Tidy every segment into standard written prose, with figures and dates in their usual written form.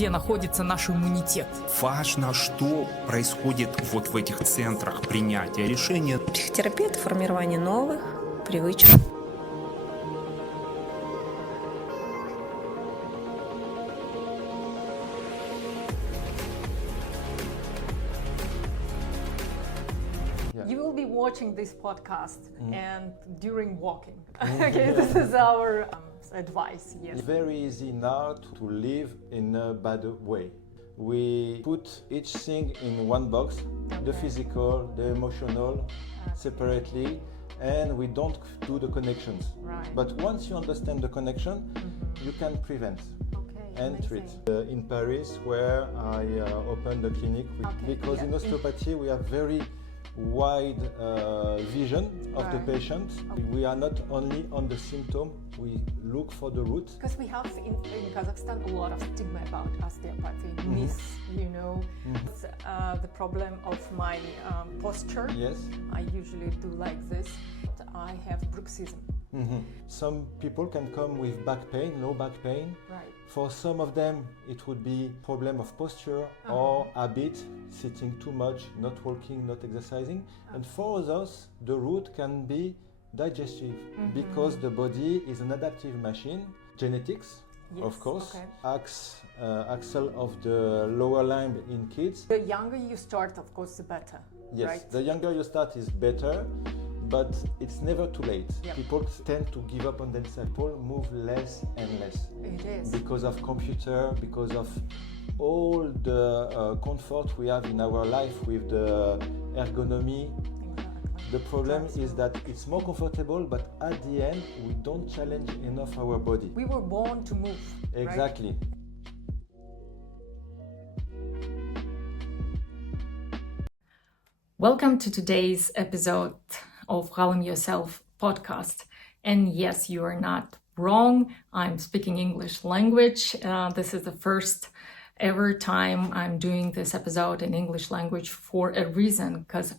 где находится наш иммунитет. Важно, что происходит вот в этих центрах принятия решения. Психотерапия – это формирование новых привычек. You will be watching this podcast and during walking. Okay, this is our advice. Yes. It's very easy now to live in a bad way. We put each thing in one box, the physical, the emotional, separately, and we don't do the connections. Right. But once you understand the connection, you can prevent and treat. In Paris, where I opened the clinic, because in osteopathy we have very wide vision of the patient. We are not only on the symptom, we look for the root. Because we have in Kazakhstan a lot of stigma about osteopathy, myths, the problem of my posture. Yes. I usually do like this. I have bruxism. Some people can come with back pain, low back pain. Right. For some of them, it would be problem of posture or habit, sitting too much, not walking, not exercising. And for others, the root can be digestive because the body is an adaptive machine. Genetics, of course, axle of the lower limb in kids. The younger you start, of course, the better. Yes, right? The younger you start is better. But it's never too late. Yep. People tend to give up on themselves. People move less and less. It is. Because of computer, because of all the comfort we have in our life with the ergonomy. Exactly. The problem is that it's more comfortable, but at the end, we don't challenge enough our body. We were born to move. Exactly. Right? Welcome to today's episode of Galym Yourself podcast. And yes, you are not wrong. I'm speaking English language. This is the first ever time I'm doing this episode in English language for a reason, because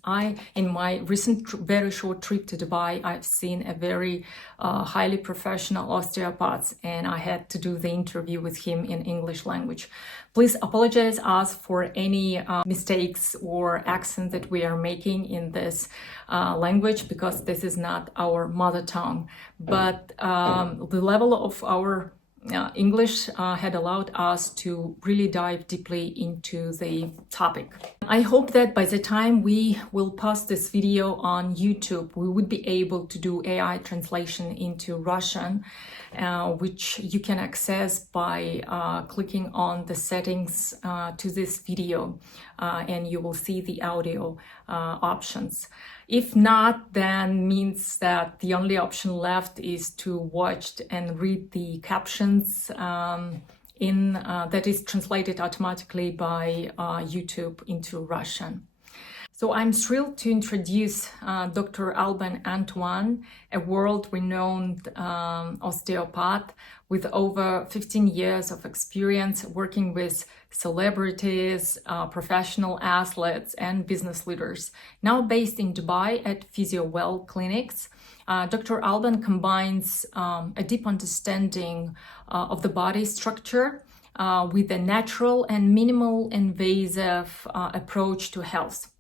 in my recent very short trip to Dubai, I've seen a very highly professional osteopath, and I had to do the interview with him in English language. Please apologize us for any mistakes or accent that we are making in this language, because this is not our mother tongue. But the level of our English had allowed us to really dive deeply into the topic. I hope that by the time we will post this video on YouTube, we would be able to do AI translation into Russian, which you can access by clicking on the settings to this video, and you will see the audio options. If not, then means that the only option left is to watch and read the captions that is translated automatically by YouTube into Russian. So I'm thrilled to introduce Dr. Alban Antoine, a world-renowned osteopath with over 15 years of experience working with celebrities, professional athletes, and business leaders. Now based in Dubai at PhysioWell clinics, Dr. Alban combines a deep understanding of the body structure with a natural and minimal invasive approach to health.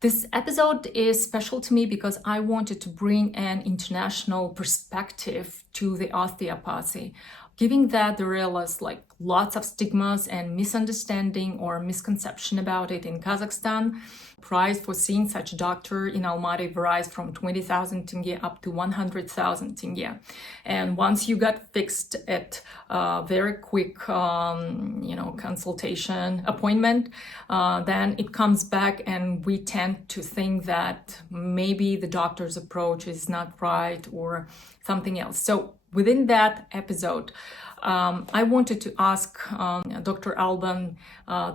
This episode is special to me because I wanted to bring an international perspective to the osteopathy, given that there is lots of stigmas and misunderstanding or misconception about it in Kazakhstan. Price for seeing such a doctor in Almaty varies from 20,000 tenge up to 100,000 tenge. And once you got fixed at a very quick, consultation appointment, then it comes back, and we tend to think that maybe the doctor's approach is not right or something else. So within that episode, I wanted to ask Dr. Alban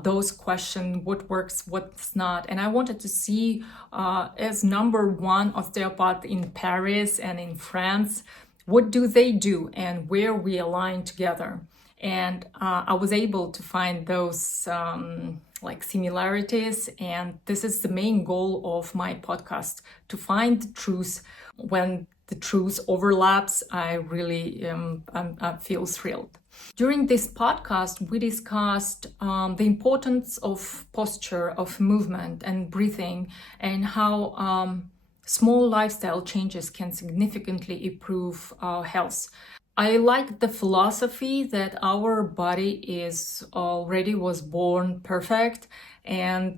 those questions: what works, what's not, and I wanted to see as number one osteopath in Paris and in France, what do they do and where we align together. And I was able to find those similarities, and this is the main goal of my podcast, to find the truth when the truth overlaps, I really I feel thrilled. During this podcast, we discussed the importance of posture, of movement and breathing, and how small lifestyle changes can significantly improve our health. I like the philosophy that our body was born perfect, and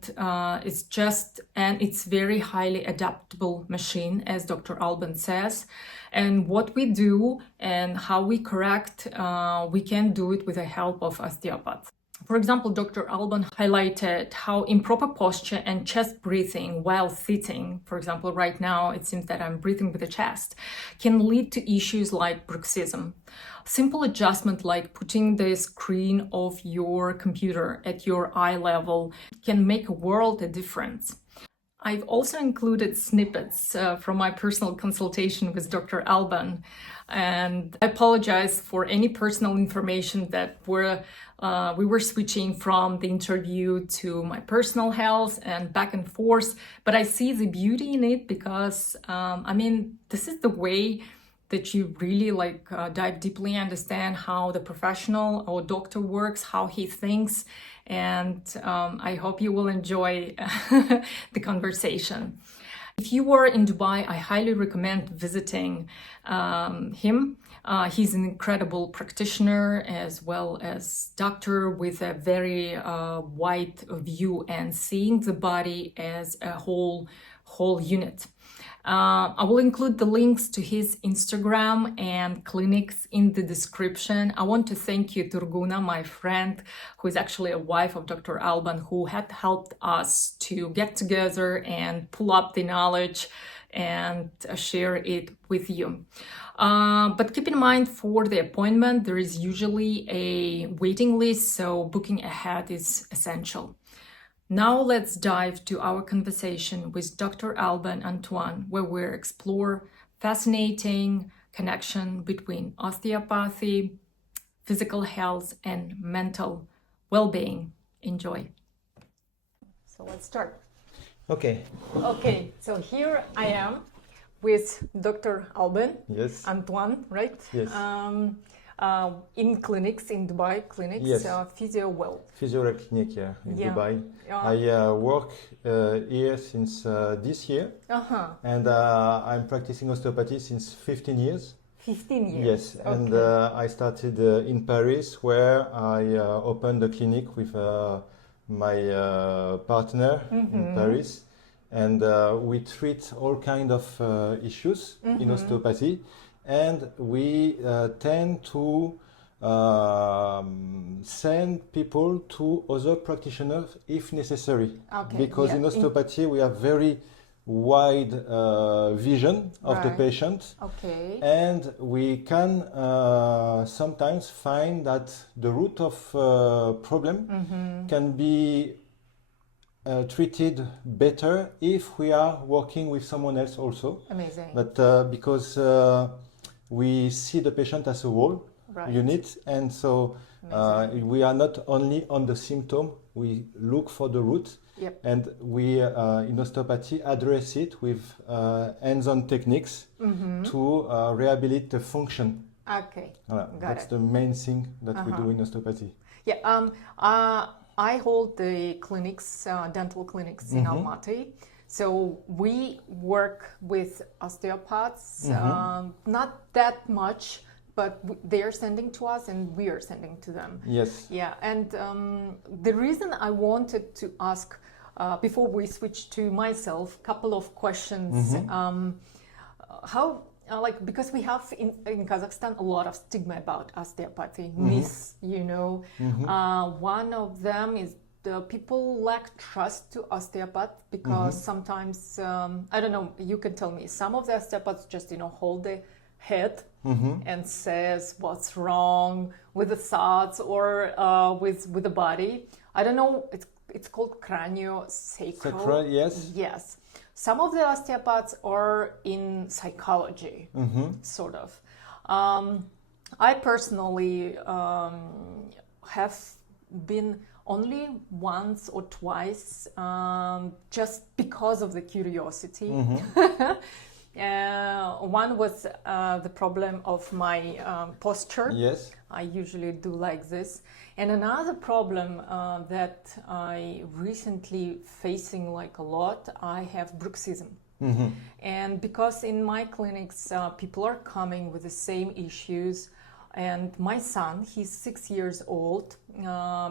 it's very highly adaptable machine, as Dr. Alban says. And what we do and how we correct, we can do it with the help of osteopaths. For example, Dr. Alban highlighted how improper posture and chest breathing while sitting, for example, right now it seems that I'm breathing with the chest, can lead to issues like bruxism. Simple adjustment like putting the screen of your computer at your eye level can make a world of difference. I've also included snippets from my personal consultation with Dr. Alban, and I apologize for any personal information that we were switching from the interview to my personal health and back and forth, but I see the beauty in it because, this is the way that you really dive deeply, understand how the professional or doctor works, how he thinks, and I hope you will enjoy the conversation. If you are in Dubai, I highly recommend visiting him. He's an incredible practitioner as well as doctor with a very wide view and seeing the body as a whole unit. I will include the links to his Instagram and clinics in the description. I want to thank you, Turguna, my friend, who is actually a wife of Dr. Alban, who had helped us to get together and pull up the knowledge and share it with you. But keep in mind, for the appointment, there is usually a waiting list, so booking ahead is essential. Now let's dive to our conversation with Dr. Alban Antoine, where we explore fascinating connection between osteopathy, physical health, and mental well-being. Enjoy. So let's start. Okay. Okay, so here I am with Dr. Alban Antoine, right? Yes. In clinics, in Dubai clinics, yes. Physio Clinic, in Dubai. I work here since this year, and I'm practicing osteopathy since 15 years. 15 years? Yes, okay. And I started in Paris, where I opened a clinic with my partner in Paris, and we treat all kinds of issues in osteopathy. And we tend to send people to other practitioners if necessary. Okay. Because in osteopathy we have very wide vision of the patient. Okay. And we can sometimes find that the root of problem can be treated better if we are working with someone else also. Amazing. But because we see the patient as a whole unit, and so we are not only on the symptom, we look for the root. Yep. And we in osteopathy address it with hands-on techniques to rehabilitate the function. Okay. That's the main thing that we do in osteopathy. Yeah. I hold the clinics, dental clinics in Almaty. So we work with osteopaths, not that much, but they are sending to us and we are sending to them. Yes. Yeah, and the reason I wanted to ask, before we switch to myself, a couple of questions. Because we have in Kazakhstan a lot of stigma about osteopathy, myths, one of them is the people lack trust to osteopath because sometimes, I don't know, you can tell me, some of the osteopaths just, hold the head and says what's wrong with the thoughts or with the body. I don't know, it's called craniosacral. Yes. Yes. Some of the osteopaths are in psychology, sort of. I personally have been only once or twice, just because of the curiosity. One was the problem of my posture. Yes. I usually do like this. And another problem that I recently facing like a lot, I have bruxism. Mm-hmm. And because in my clinics, people are coming with the same issues. And my son, he's 6 years old.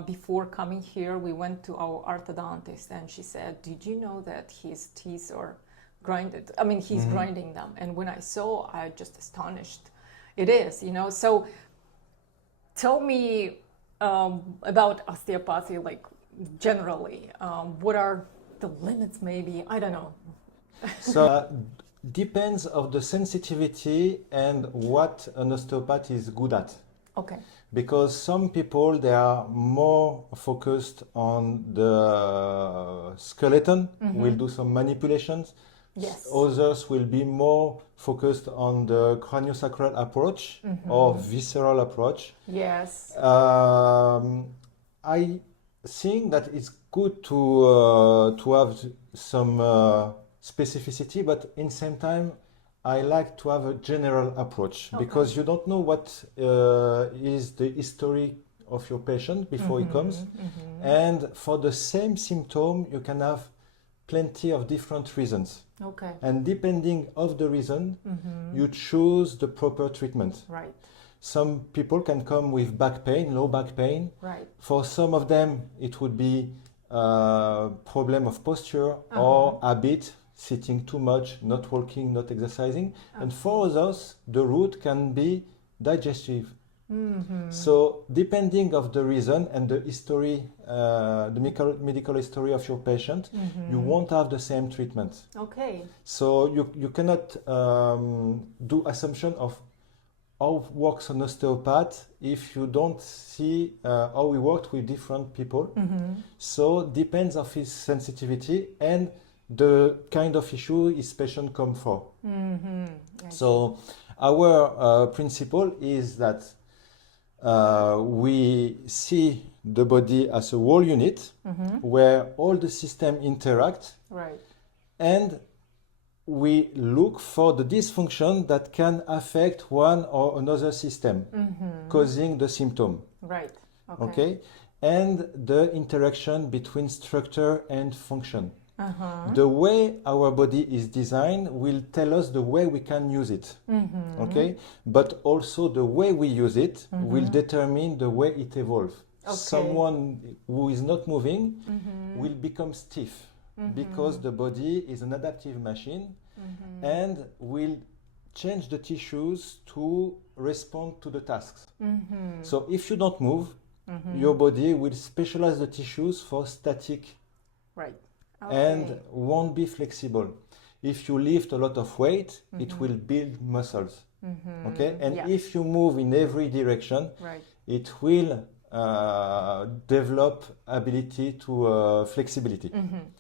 Before coming here, we went to our orthodontist and she said, did you know that his teeth are grinded? I mean, he's grinding them. And when I saw, I just astonished. It is, you know. So tell me about osteopathy, like generally. What are the limits maybe? I don't know. So depends of the sensitivity and what an osteopath is good at. Okay. Because some people, they are more focused on the skeleton, will do some manipulations. Yes. Others will be more focused on the craniosacral approach or visceral approach. Yes. I think that it's good to have some specificity, but in same time, I like to have a general approach because you don't know what is the history of your patient before he comes. And for the same symptom, you can have plenty of different reasons. Okay. And depending of the reason, you choose the proper treatment. Right. Some people can come with back pain, low back pain. Right. For some of them, it would be problem of posture or habit, sitting too much, not walking, not exercising. And for others, the root can be digestive. So depending of the reason and the history, the medical history of your patient, you won't have the same treatment. Okay. So you cannot do assumption of how works an osteopath if you don't see how we worked with different people. So depends of his sensitivity and the kind of issue his patient come for. So our principle is that we see the body as a whole unit where all the system interact. Right. And we look for the dysfunction that can affect one or another system, causing the symptom. Right. Okay? And the interaction between structure and function. The way our body is designed will tell us the way we can use it. Okay? But also the way we use it will determine the way it evolves. Okay. Someone who is not moving will become stiff because the body is an adaptive machine and will change the tissues to respond to the tasks. So if you don't move, your body will specialize the tissues for static. Right. And won't be flexible. If you lift a lot of weight, it will build muscles. Okay, and if you move in every direction, it will develop ability to flexibility.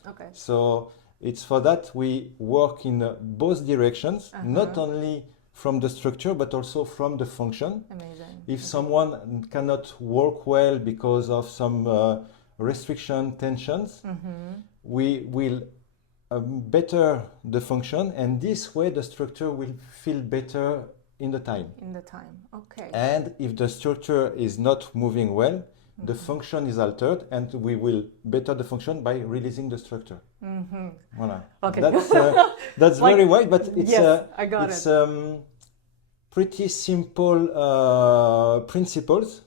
Okay. So it's for that we work in both directions, not only from the structure but also from the function. Amazing. If someone cannot work well because of some restriction, tensions, we will better the function, and this way the structure will feel better in the time. In the time. Okay. And if the structure is not moving well, the function is altered, and we will better the function by releasing the structure. Voilà. Okay. That's Like, very wide, but it's yes, I got it's it. Pretty simple principles.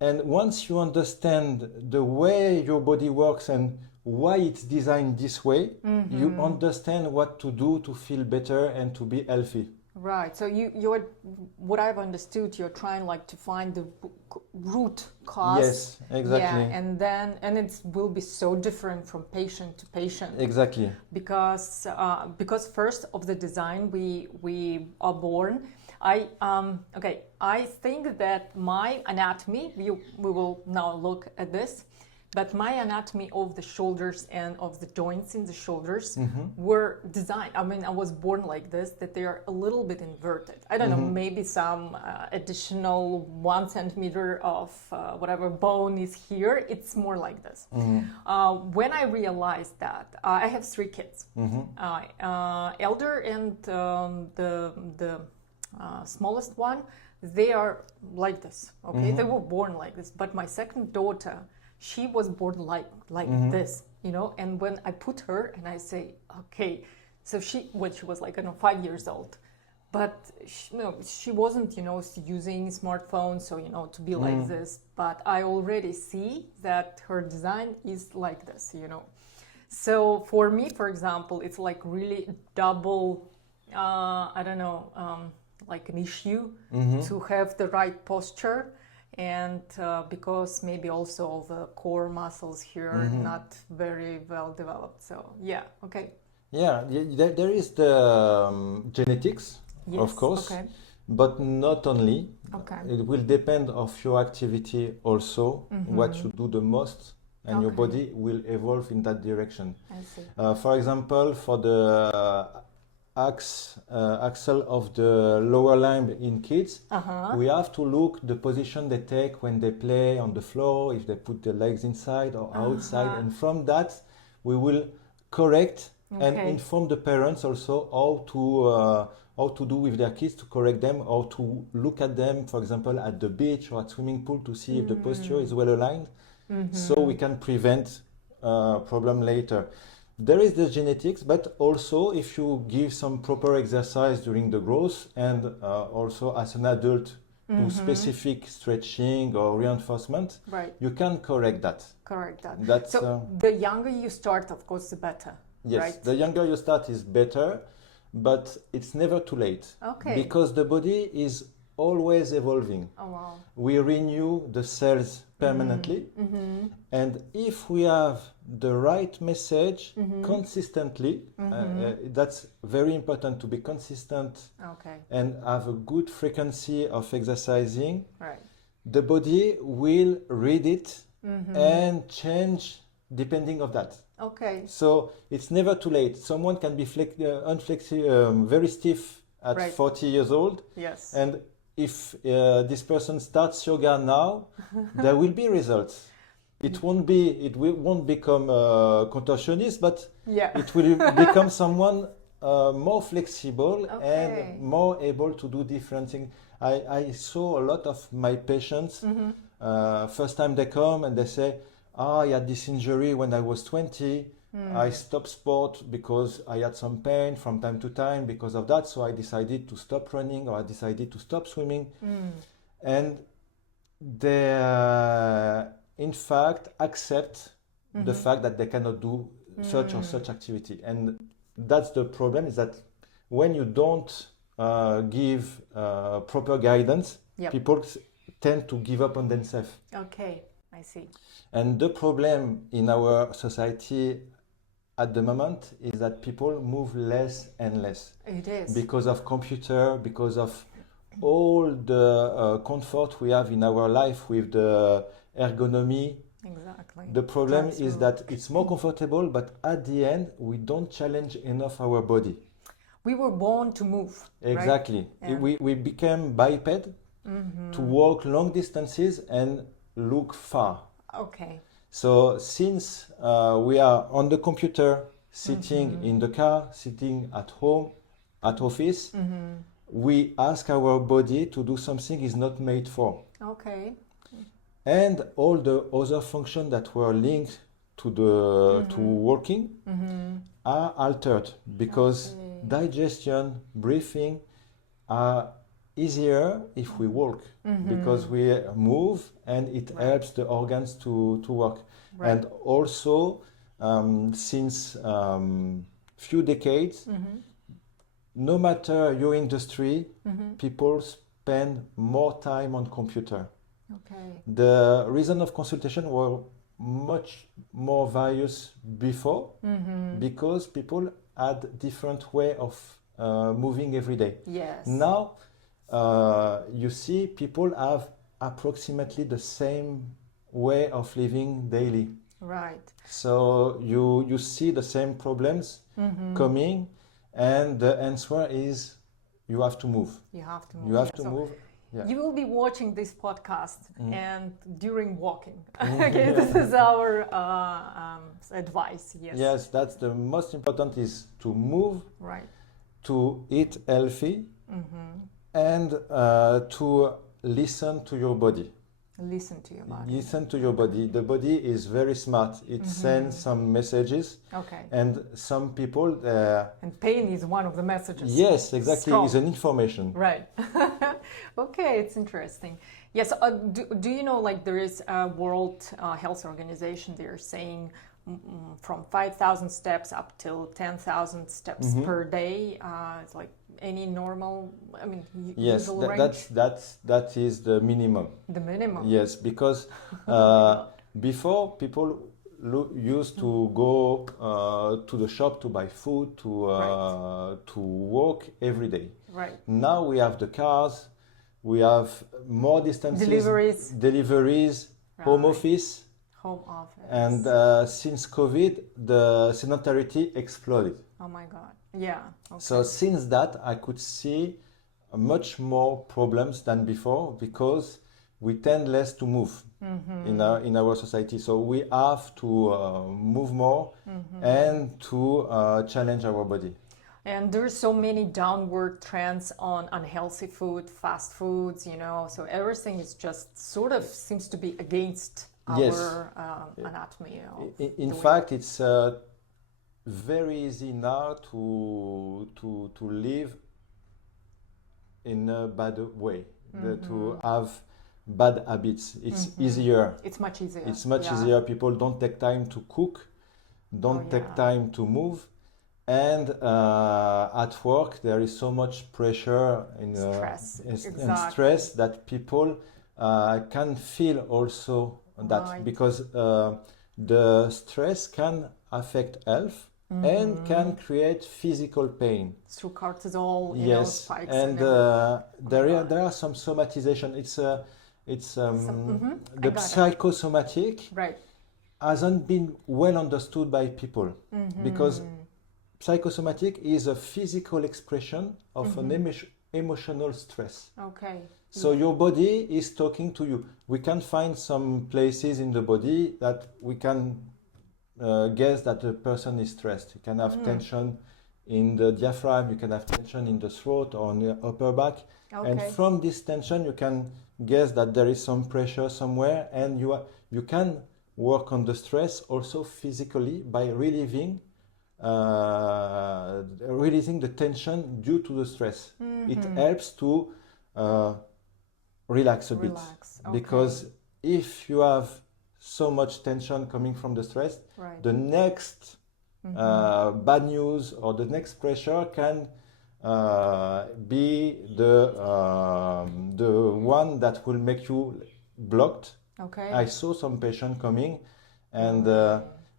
And once you understand the way your body works and why it's designed this way, you understand what to do to feel better and to be healthy. Right. So you're, what I've understood, you're trying like to find the root cause. Yes, exactly. Yeah, and it will be so different from patient to patient. Exactly. Because first of the design we are born. I think that my anatomy, we will now look at this. but my anatomy of the shoulders and of the joints in the shoulders were designed. I mean, I was born like this, that they are a little bit inverted. I don't know, maybe some additional 1 centimeter of whatever bone is here. It's more like this. When I realized that, I have 3 kids, elder and the smallest one, they are like this, okay? They were born like this. But my second daughter, she was born like this, you know? And when I put her and I say, okay, so when she was like, 5 years old, but she wasn't, using smartphones, so, to be like this. But I already see that her design is like this, So for me, for example, it's like really double, like an issue to have the right posture, and because maybe also the core muscles here are not very well developed. So yeah, okay. Yeah, there is the genetics, Yes, of course, okay. but not only. Okay. It will depend of your activity also, what you do the most, and your body will evolve in that direction. I see. For example, for the axle of the lower limb in kids, we have to look the position they take when they play on the floor, if they put the legs inside or outside, and from that we will correct and inform the parents also how to do with their kids to correct them, or to look at them, for example, at the beach or at swimming pool to see if the posture is well aligned, so we can prevent problem later. There is the genetics, but also if you give some proper exercise during the growth, and also as an adult do specific stretching or reinforcement, you can correct that. That's, so the younger you start, of course, the better. Yes, right? The younger you start is better, but it's never too late. Okay. Because the body is always evolving. Oh, wow. We renew the cells permanently, and if we have the right message consistently, that's very important to be consistent and have a good frequency of exercising. Right. The body will read it and change depending of that. Okay. So it's never too late. Someone can be very stiff at 40 years old. Yes. And if this person starts yoga now, there will be results. It won't become a contortionist, but it will become someone more flexible and more able to do different things. I saw a lot of my patients, first time they come and they say, I had this injury when I was 20. I stopped sport because I had some pain from time to time because of that. So I decided to stop running, or I decided to stop swimming. And they, in fact, accept the fact that they cannot do such or such activity. And that's the problem, is that when you don't give proper guidance, people tend to give up on themselves. Okay, I see. And the problem in our society at the moment is that people move less and less. It is. Because of computer, because of all the comfort we have in our life with the ergonomy. Exactly. The problem is that it's more comfortable, but at the end, we don't challenge enough our body. We were born to move. Exactly. Right? Yeah. We became biped to walk long distances and look far. Okay. So since we are on the computer, sitting in the car, sitting at home, at office, we ask our body to do something it's not made for. Okay. And all the other functions that were linked to the to working are altered, because digestion, breathing are easier if we walk, because we move and it helps the organs to work. Right. And also, since few decades, no matter your industry, people spend more time on computer. Okay. The reason of consultation were much more various before, because people had different way of moving every day. Yes. Now, you see people have approximately the same way of living daily. Right. So you see the same problems coming, and the answer is you have to move. You have to move. You have Yeah. to So move. Yeah. you will be watching this podcast and during walking. Okay, this is our advice. Yes. Yes, that's the most important, is to move, Right. to eat healthy, and to listen to your body. Listen to your body. Listen to your body. The body is very smart. It sends some messages, Okay. and some people, And pain is one of the messages. yes, exactly, Strong. is an information. Right. Okay, it's interesting. Yes. Do you know, like, there is a World Health Organization? They're saying from 5,000 steps up till 10,000 steps per day. It's like any normal. I mean, Yes, usual range. that is the minimum. The minimum. Yes, because before people used to go to the shop to buy food, to walk every day. Right. Now we have the cars, we have more distances, deliveries, home Right. office, Home office. and since COVID, the seniority exploded. Oh my God. Yeah. Okay. So since that, I could see much more problems than before, because we tend less to move in our society. So we have to move more and to challenge our body. And there's so many downward trends on unhealthy food, fast foods, so everything is just sort of seems to be against Yes. our anatomy. In fact, it's very easy now to live in a bad way, to have bad habits. It's easier. It's much easier. It's much easier. People don't take time to cook, don't take time to move. And at work, there is so much pressure and stress that people can feel also that, because the stress can affect health and can create physical pain. Through cortisol, spikes. And there are some somatization. The psychosomatic right. hasn't been well understood by people, because psychosomatic is a physical expression of an emotional stress. Okay. So your body is talking to you. We can find some places in the body that we can guess that the person is stressed. You can have tension in the diaphragm, you can have tension in the throat or on the upper back. Okay. And from this tension, you can guess that there is some pressure somewhere, and you can work on the stress also physically by releasing the tension due to the stress. It helps to relax a bit, because if you have so much tension coming from the stress, the next bad news or the next pressure can be the one that will make you blocked. Okay. I saw some patient coming, and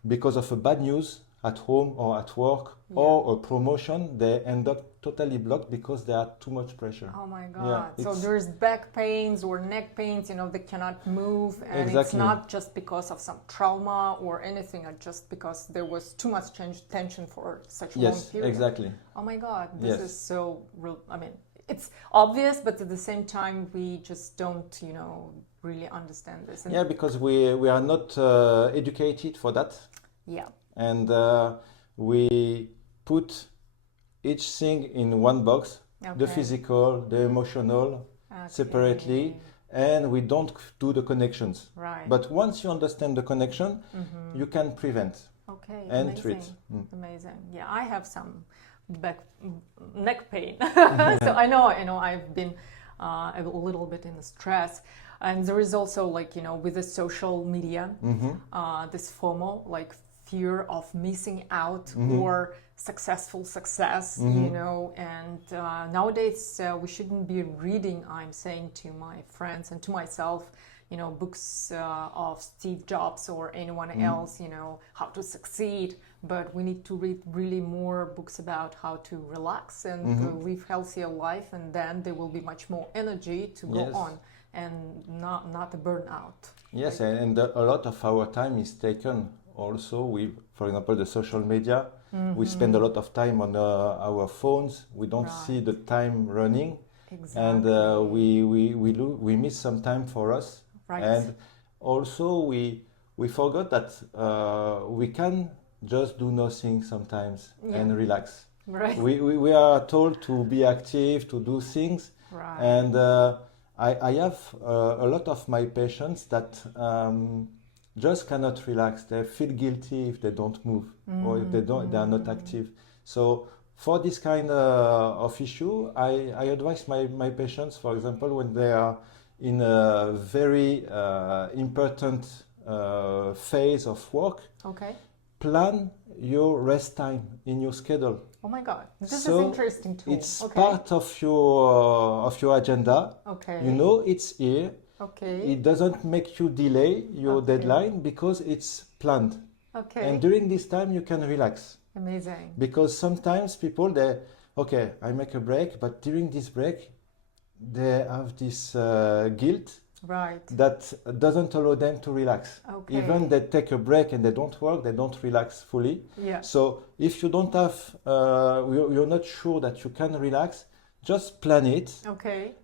because of a bad news at home or at work or a promotion, they end up totally blocked because they had too much pressure. Oh my God. So there's back pains or neck pains, they cannot move. And it's not just because of some trauma or anything, or just because there was too much tension for such a long period. Yes, exactly. Oh my God. This is so real. I mean, it's obvious, but at the same time, we just don't, really understand this. And because we are not educated for that. Yeah. And we put each thing in one box, the physical, the emotional, separately, and we don't do the connections. Right. But once you understand the connection, you can prevent and treat. Amazing. Yeah, I have some neck pain. So I know I've been a little bit in stress. And there is also, with the social media, this FOMO, fear of missing out or successful success, and nowadays we shouldn't be reading, I'm saying to my friends and to myself, books of Steve Jobs or anyone else, how to succeed, but we need to read really more books about how to relax and to live healthier life, and then there will be much more energy to go on. and not a burnout. Yes, and a lot of our time is taken also with, for example, the social media. We spend a lot of time on our phones. We don't see the time running, and we miss some time for us. Right. And also we forgot that we can just do nothing sometimes and relax. Right. We are told to be active, to do things, Right. and I have a lot of my patients that just cannot relax. They feel guilty if they don't move or if they are not active. So for this kind of issue, I advise my patients, for example, when they are in a very important phase of work, plan your rest time in your schedule. Oh my God, this is interesting too. It's part of your agenda. You know it's here. It doesn't make you delay your deadline because it's planned. And during this time you can relax. Amazing. Because sometimes people I make a break, but during this break they have this guilt that doesn't allow them to relax. Even they take a break and they don't work, they don't relax fully. So if you don't have, you're not sure that you can relax, just plan it.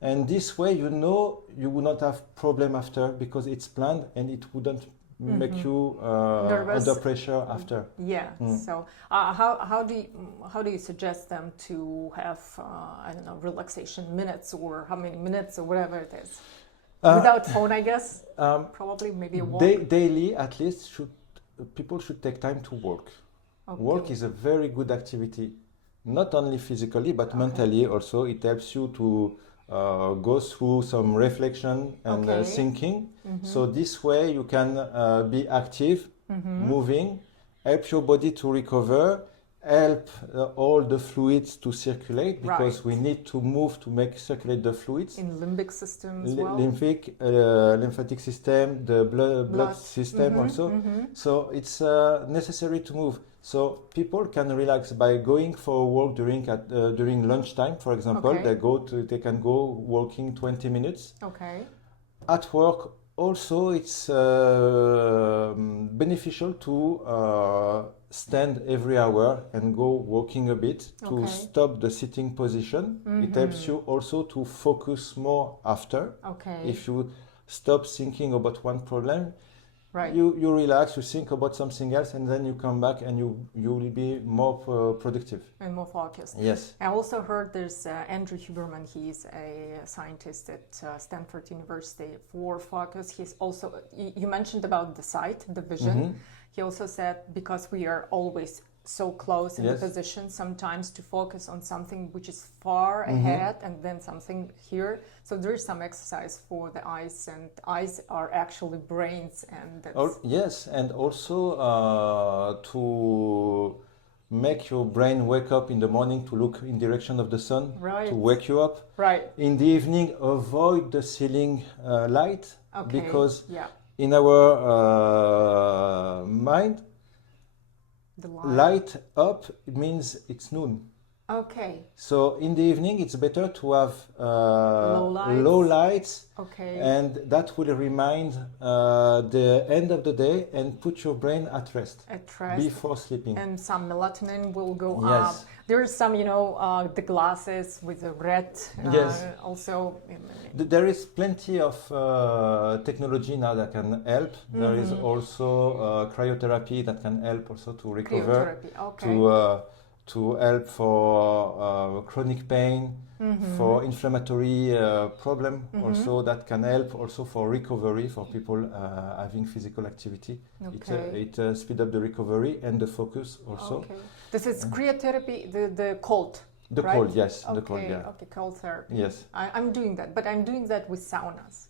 And this way you know you will not have problem after because it's planned and it wouldn't make you under pressure after. So how do you suggest them to have relaxation minutes, or how many minutes or whatever it is? Without phone, I guess. Probably maybe a walk. Daily, at least, people should take time to work. Work is a very good activity, not only physically but mentally also. It helps you to go through some reflection and thinking. So this way you can be active, moving, help your body to recover, help all the fluids to circulate, because we need to move to make circulate the fluids. In limbic system as well. Lymphatic system, the blood system also. So it's necessary to move. So people can relax by going for a walk during lunchtime, for example. They can go walking 20 minutes. At work also it's beneficial to stand every hour and go walking a bit to stop the sitting position. It helps you also to focus more after. If you stop thinking about one problem, you relax, you think about something else, and then you come back and you will be more productive. And more focused. Yes. I also heard there's Andrew Huberman. He's a scientist at Stanford University for focus. He's also, you mentioned about the sight, the vision. He also said because we are always so close in the position, sometimes to focus on something which is far ahead and then something here. So there is some exercise for the eyes, and eyes are actually brains. And yes, and also to make your brain wake up in the morning to look in direction of the sun, to wake you up. In the evening, avoid the ceiling light, because in our mind, the light up, it means it's noon. So in the evening, it's better to have low lights, and that will remind the end of the day and put your brain at rest before sleeping. And some melatonin will go up. There is some, the glasses with the red. Also, there is plenty of technology now that can help. There is also cryotherapy that can help also to recover, to help for chronic pain, for inflammatory problem, also that can help also for recovery for people having physical activity. It speeds up the recovery and the focus also. This is cryotherapy, the cold. The cold, yes. The cold, cold therapy. Yes. I'm doing that, but I'm doing that with saunas,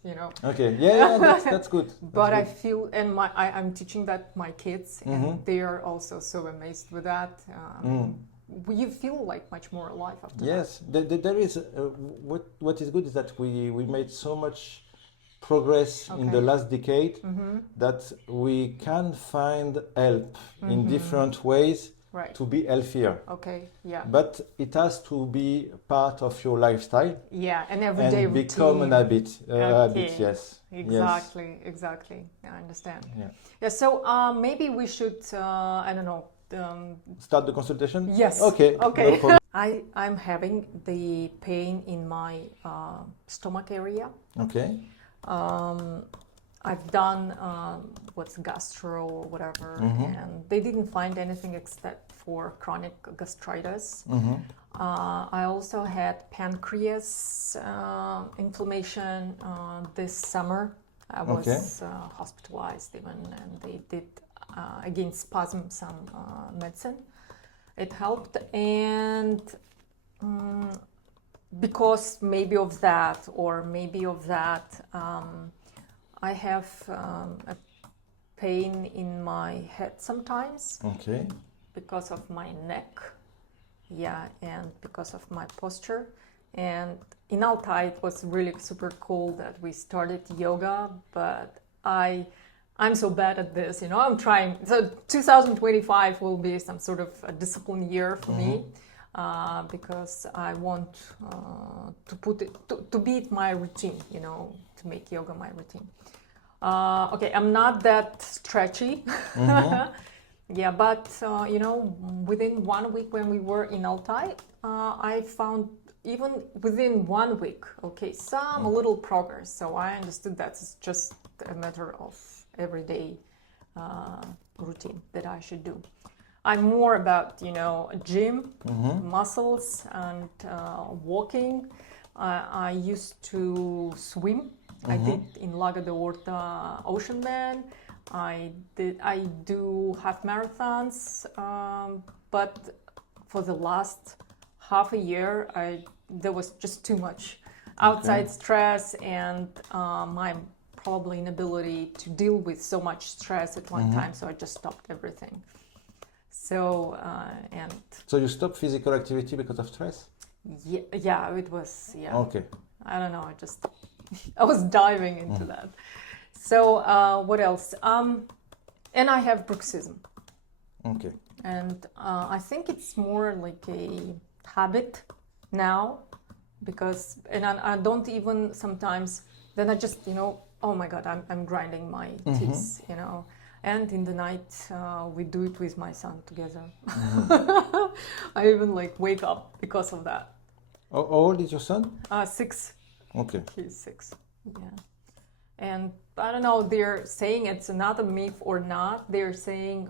That's good. But I feel, and I'm teaching that my kids, and they are also so amazed with that. You feel like much more alive after that. There is, what is good is that we made so much progress in the last decade that we can find help in different ways Right. to be healthier. Okay. Yeah. But it has to be part of your lifestyle Yeah. An everyday and routine. become an habit. Habit, Okay. yes. Exactly. Exactly. I understand. Yeah. Yeah. So maybe we should. I don't know. Start the consultation? Yes. Okay. Okay. No problem. I'm having the pain in my stomach area. Okay. I've done what's gastro or whatever, and they didn't find anything except for chronic gastritis. I also had pancreas inflammation this summer. I was hospitalized even, and they did against spasm some medicine. It helped, and because maybe of that, I have a pain in my head sometimes. Okay. Because of my neck, yeah, and because of my posture. And in Altai, it was really super cool that we started yoga, but I'm so bad at this, you know, I'm trying. So 2025 will be some sort of a discipline year for me, because I want to put it, to be it my routine, you know, to make yoga my routine. Okay, I'm not that stretchy. Yeah, but you know, within 1 week when we were in Altai, I found even within 1 week, okay, some little progress. So I understood that's just a matter of everyday routine that I should do. I'm more about, you know, gym, muscles, and walking. I used to swim. I did in Lago de Horta Ocean Man. I do half marathons, but for the last half a year, there was just too much outside stress and my probably inability to deal with so much stress at one time. So I just stopped everything. So So you stopped physical activity because of stress? Yeah, it was, yeah. Okay. I don't know. I was diving into that. So what else? And I have bruxism. Okay. And I think it's more like a habit now, because, and I don't even sometimes, then I just, you know, oh my God, I'm grinding my teeth, you know. And in the night, we do it with my son together. I even like wake up because of that. How old is your son? 6. Okay. He's 6, yeah. And I don't know, they're saying it's another myth or not. They're saying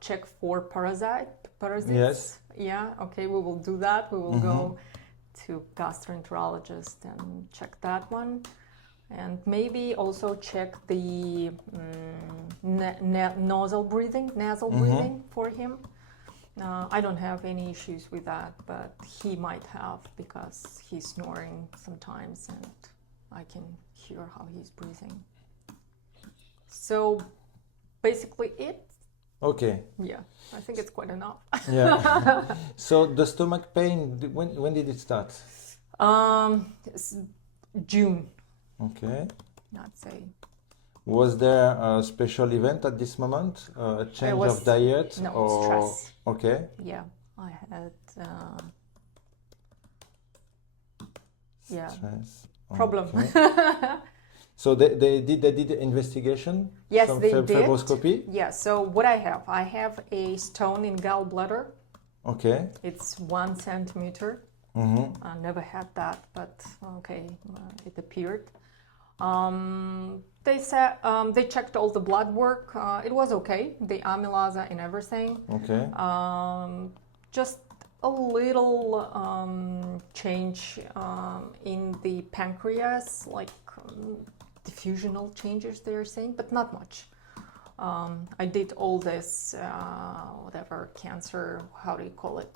check for parasites. Yes. Yeah, okay, we will do that. We will go to gastroenterologist and check that one. And maybe also check the nasal breathing for him. I don't have any issues with that, but he might have because he's snoring sometimes and I can hear how he's breathing. So basically it. Okay. Yeah, I think it's quite enough. Yeah. So the stomach pain, when did it start? June. Okay. I'd say. Was there a special event at this moment? A change of diet? No, or... stress. Okay. Yeah, I had stress. Problem. Okay. So they did investigation? Yes, some they did. Fibroscopy? Yeah, so what I have a stone in gallbladder. Okay. It's 1 centimeter. I never had that, but okay, it appeared. They said they checked all the blood work. It was okay, the amylase and everything. Okay. Just a little change in the pancreas, like diffusional changes they're saying, but not much. I did all this, whatever, cancer, how do you call it,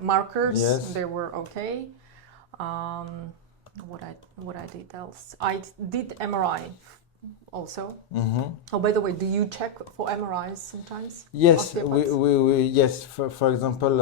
markers. Yes. They were okay. What I did else? I did MRI also. Oh, by the way, do you check for MRIs sometimes? Yes, we yes. For example,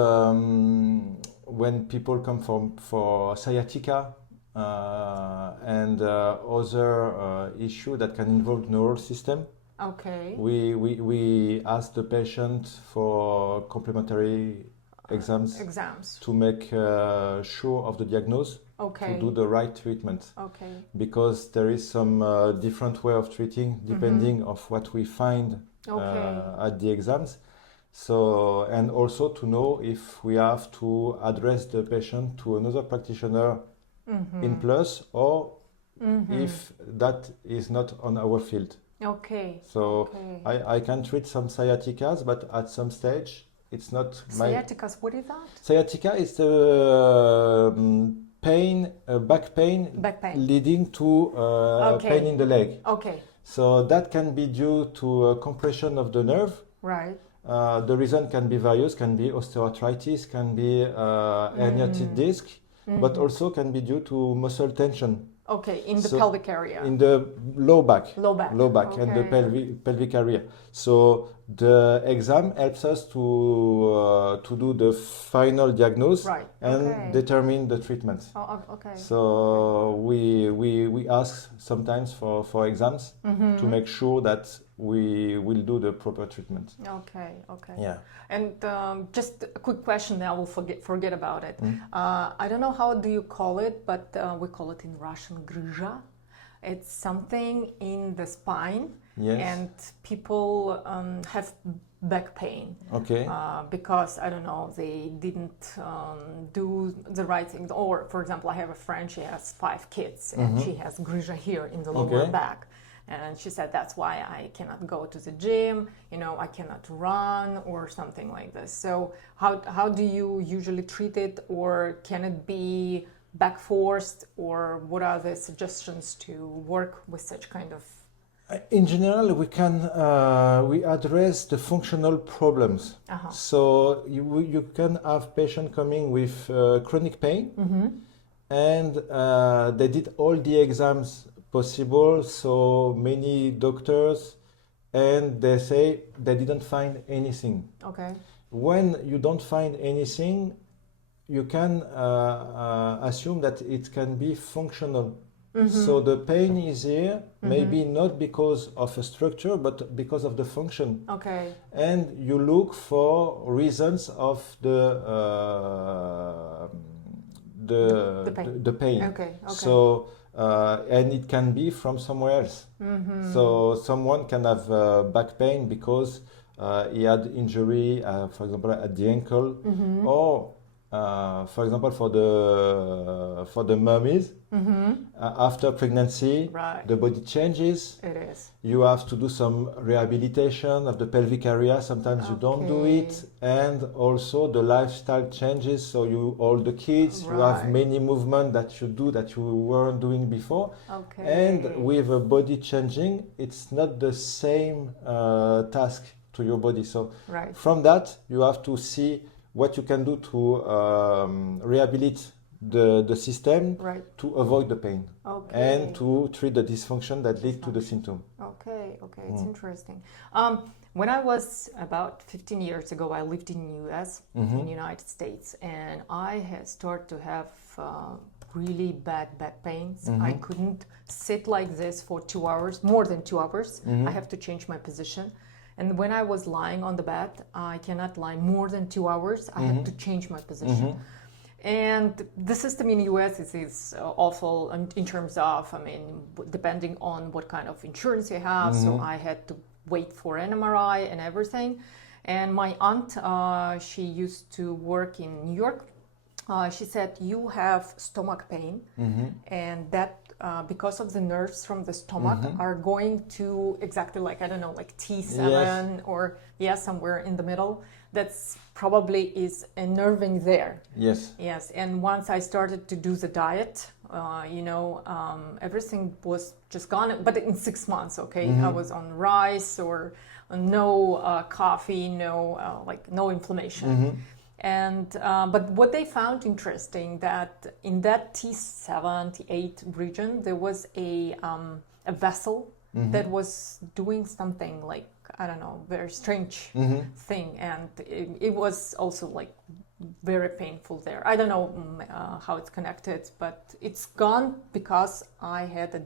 when people come for sciatica and other issue that can involve neural system. Okay. We we ask the patient for complementary exams to make sure of the diagnosis, Okay. to do the right treatment. Okay. Because there is some different way of treating depending of what we find at the exams. So, and also to know if we have to address the patient to another practitioner in plus, or if that is not on our field. Okay. So I can treat some sciaticas, but at some stage it's not Sciaticas, what is that? Sciatica is the pain, back pain leading to pain in the leg. Okay. So that can be due to a compression of the nerve. Right. The reason can be various, can be osteoarthritis, can be herniated disc, but also can be due to muscle tension. Okay, in the pelvic area. In the low back. Okay. And the pelvic area. So the exam helps us to do the final diagnosis and determine the treatment. Okay. So we ask sometimes for exams to make sure that we will do the proper treatment. Okay. Yeah. And just a quick question, then I will forget about it. I don't know how do you call it, but we call it in Russian gryzha. It's something in the spine, and people have back pain. Okay. Because I don't know, they didn't do the right thing. Or, for example, I have a friend. She has 5 kids, and she has gryzha here in the lower back. And she said, that's why I cannot go to the gym, I cannot run or something like this. So how do you usually treat it, or can it be back forced, or what are the suggestions to work with such kind of? In general, we address the functional problems. So you can have patients coming with chronic pain, and they did all the exams possible, so many doctors, and they say they didn't find anything. Okay. When you don't find anything, you can assume that it can be functional. So the pain is here, maybe not because of a structure, but because of the function. Okay. And you look for reasons of the pain. Okay. So and it can be from somewhere else. So someone can have back pain because he had injury, for example, at the ankle, or for example, for the mummies, after pregnancy, the body changes. It is. You have to do some rehabilitation of the pelvic area. Sometimes you don't do it, and also the lifestyle changes. So all the kids, you have many movements that you do that you weren't doing before. Okay. And with a body changing, it's not the same task to your body. So from that, you have to see what you can do to rehabilitate the system to avoid the pain and to treat the dysfunction that leads to the symptom. Okay, it's interesting. When I was about 15 years ago, I lived in the US, in the United States, and I had started to have really bad back pains. I couldn't sit like this for 2 hours, more than 2 hours. I have to change my position. And when I was lying on the bed, I cannot lie more than 2 hours. I have to change my position. And the system in the US is awful in terms of, depending on what kind of insurance you have. So I had to wait for an MRI and everything. And my aunt, she used to work in New York. She said, you have stomach pain, and that because of the nerves from the stomach are going to exactly like T7 or somewhere in the middle. That's probably is unnerving there. Yes. And once I started to do the diet, everything was just gone. But in 6 months, I was on rice or no coffee, no inflammation. And but what they found interesting that in that T7, T8 region, there was a vessel that was doing something like, I don't know, very strange thing, and it was also like very painful there. I don't know how it's connected, but it's gone because I had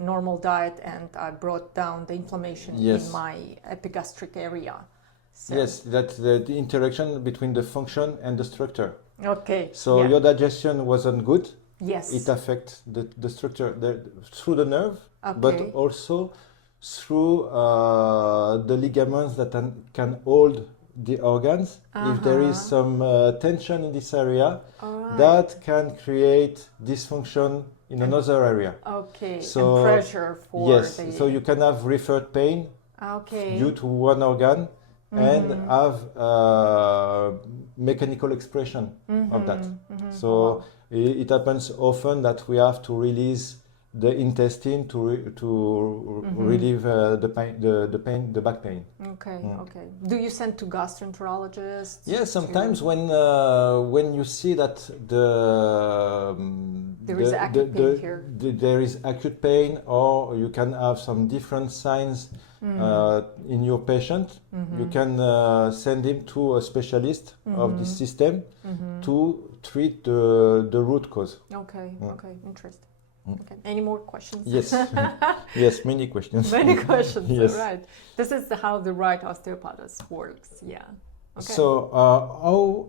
normal diet, and I brought down the inflammation Yes. in my epigastric area. So, Yes, that's the interaction between the function and the structure. okay. So yeah. your digestion wasn't good. Yes. It affects the structure through the nerve, but Okay. also through the ligaments that can hold the organs. If there is some tension in this area, Alright. that can create dysfunction in another area. Okay. So, and pressure for yes, the. so you can have referred pain Okay. due to one organ and have mechanical expression of that. So it happens often that we have to release the intestine to relieve the pain, the back pain. Okay. Okay. Do you send to gastroenterologists? Yes, sometimes when you see that There is acute pain here. there is acute pain, or you can have some different signs in your patient, you can send him to a specialist of this system to treat the root cause. Okay. Okay. Interesting. Okay. Any more questions? Yes, yes, many questions. Many questions. Yes. Right. This is how the right osteopathist works. Yeah. Okay. So, how